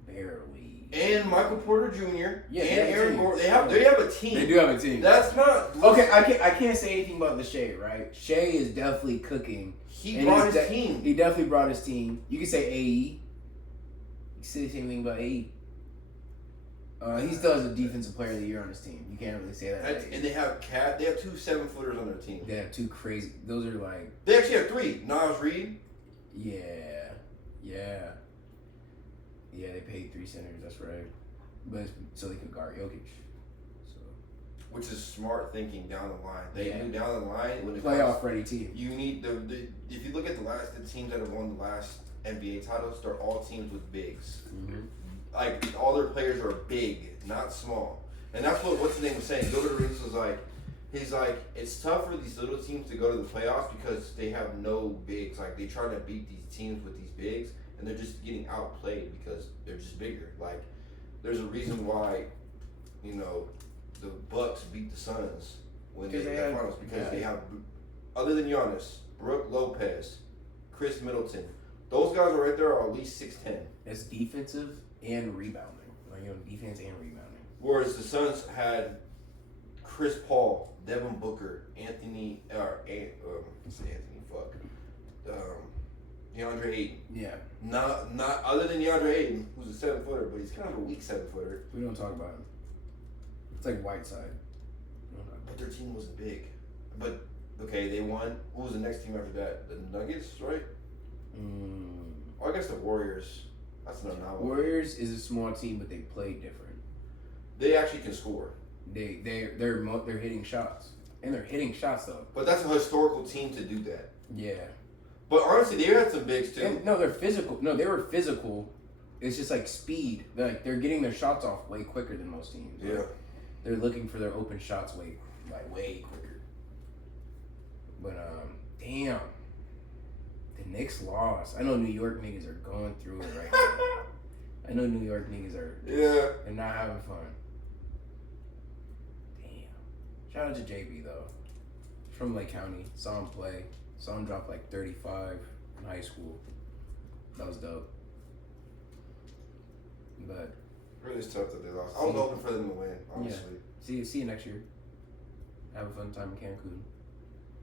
Barely. And Michael Porter Jr. Yeah, and they have a Aaron team. Gordon. They have a team. They do have a team. That's not Okay, I can't say anything about the Shea, right? Shea is definitely cooking. He brought his team. He definitely brought his team. You can say AE. You can say the same thing about AE. He still has a defensive player of the year on his team. You can't really say that. And they have Cat. They have 2 7-footers on their team. They have 2 crazy. Those are like. They actually have 3. Nas Reed. Yeah. They paid 3 centers. That's right. But so they could guard Jokic. So. Which is smart thinking down the line. They knew down the line when it playoff ready team. You need the if you look at the teams that have won the last NBA titles, they're all teams with bigs. Mm-hmm. Like all their players are big, not small. And that's what's his name was saying. Gilbert Arenas was like, he's like, it's tough for these little teams to go to the playoffs because they have no bigs. Like they try to beat these teams with these bigs, and they're just getting outplayed because they're just bigger. Like there's a reason why, the Bucks beat the Suns when they had finals because they have, other than Giannis, Brook Lopez, Chris Middleton. Those guys right there are at least 6'10". That's defensive and rebounding. Defense and rebounding. Whereas the Suns had Chris Paul, Devin Booker, DeAndre Ayton. Yeah. Not other than DeAndre Ayton, who's a 7-footer, but he's kind of a weak 7-footer. We don't talk about him. It's like Whiteside. But their team wasn't big. But okay, they won. Who was the next team after that? The Nuggets, right? Oh, I guess the Warriors. That's another novel. Warriors is a small team, but they play different. They actually can score. They're hitting shots, and they're hitting shots though. But that's a historical team to do that. Yeah. But honestly, they had some bigs too. And, no, they're physical. No, they were physical. It's just like speed. They're getting their shots off way quicker than most teams. Yeah. They're looking for their open shots way quicker. But damn. The Knicks lost. I know New York niggas are going through it right now. I know New York niggas are. Yeah. They're not having fun. Damn. Shout out to JB though. From Lake County. Saw him play. Saw him drop like 35 in high school. That was dope. But really, it's tough that they lost. I was hoping for them to win, honestly. Yeah. See you next year. Have a fun time in Cancun.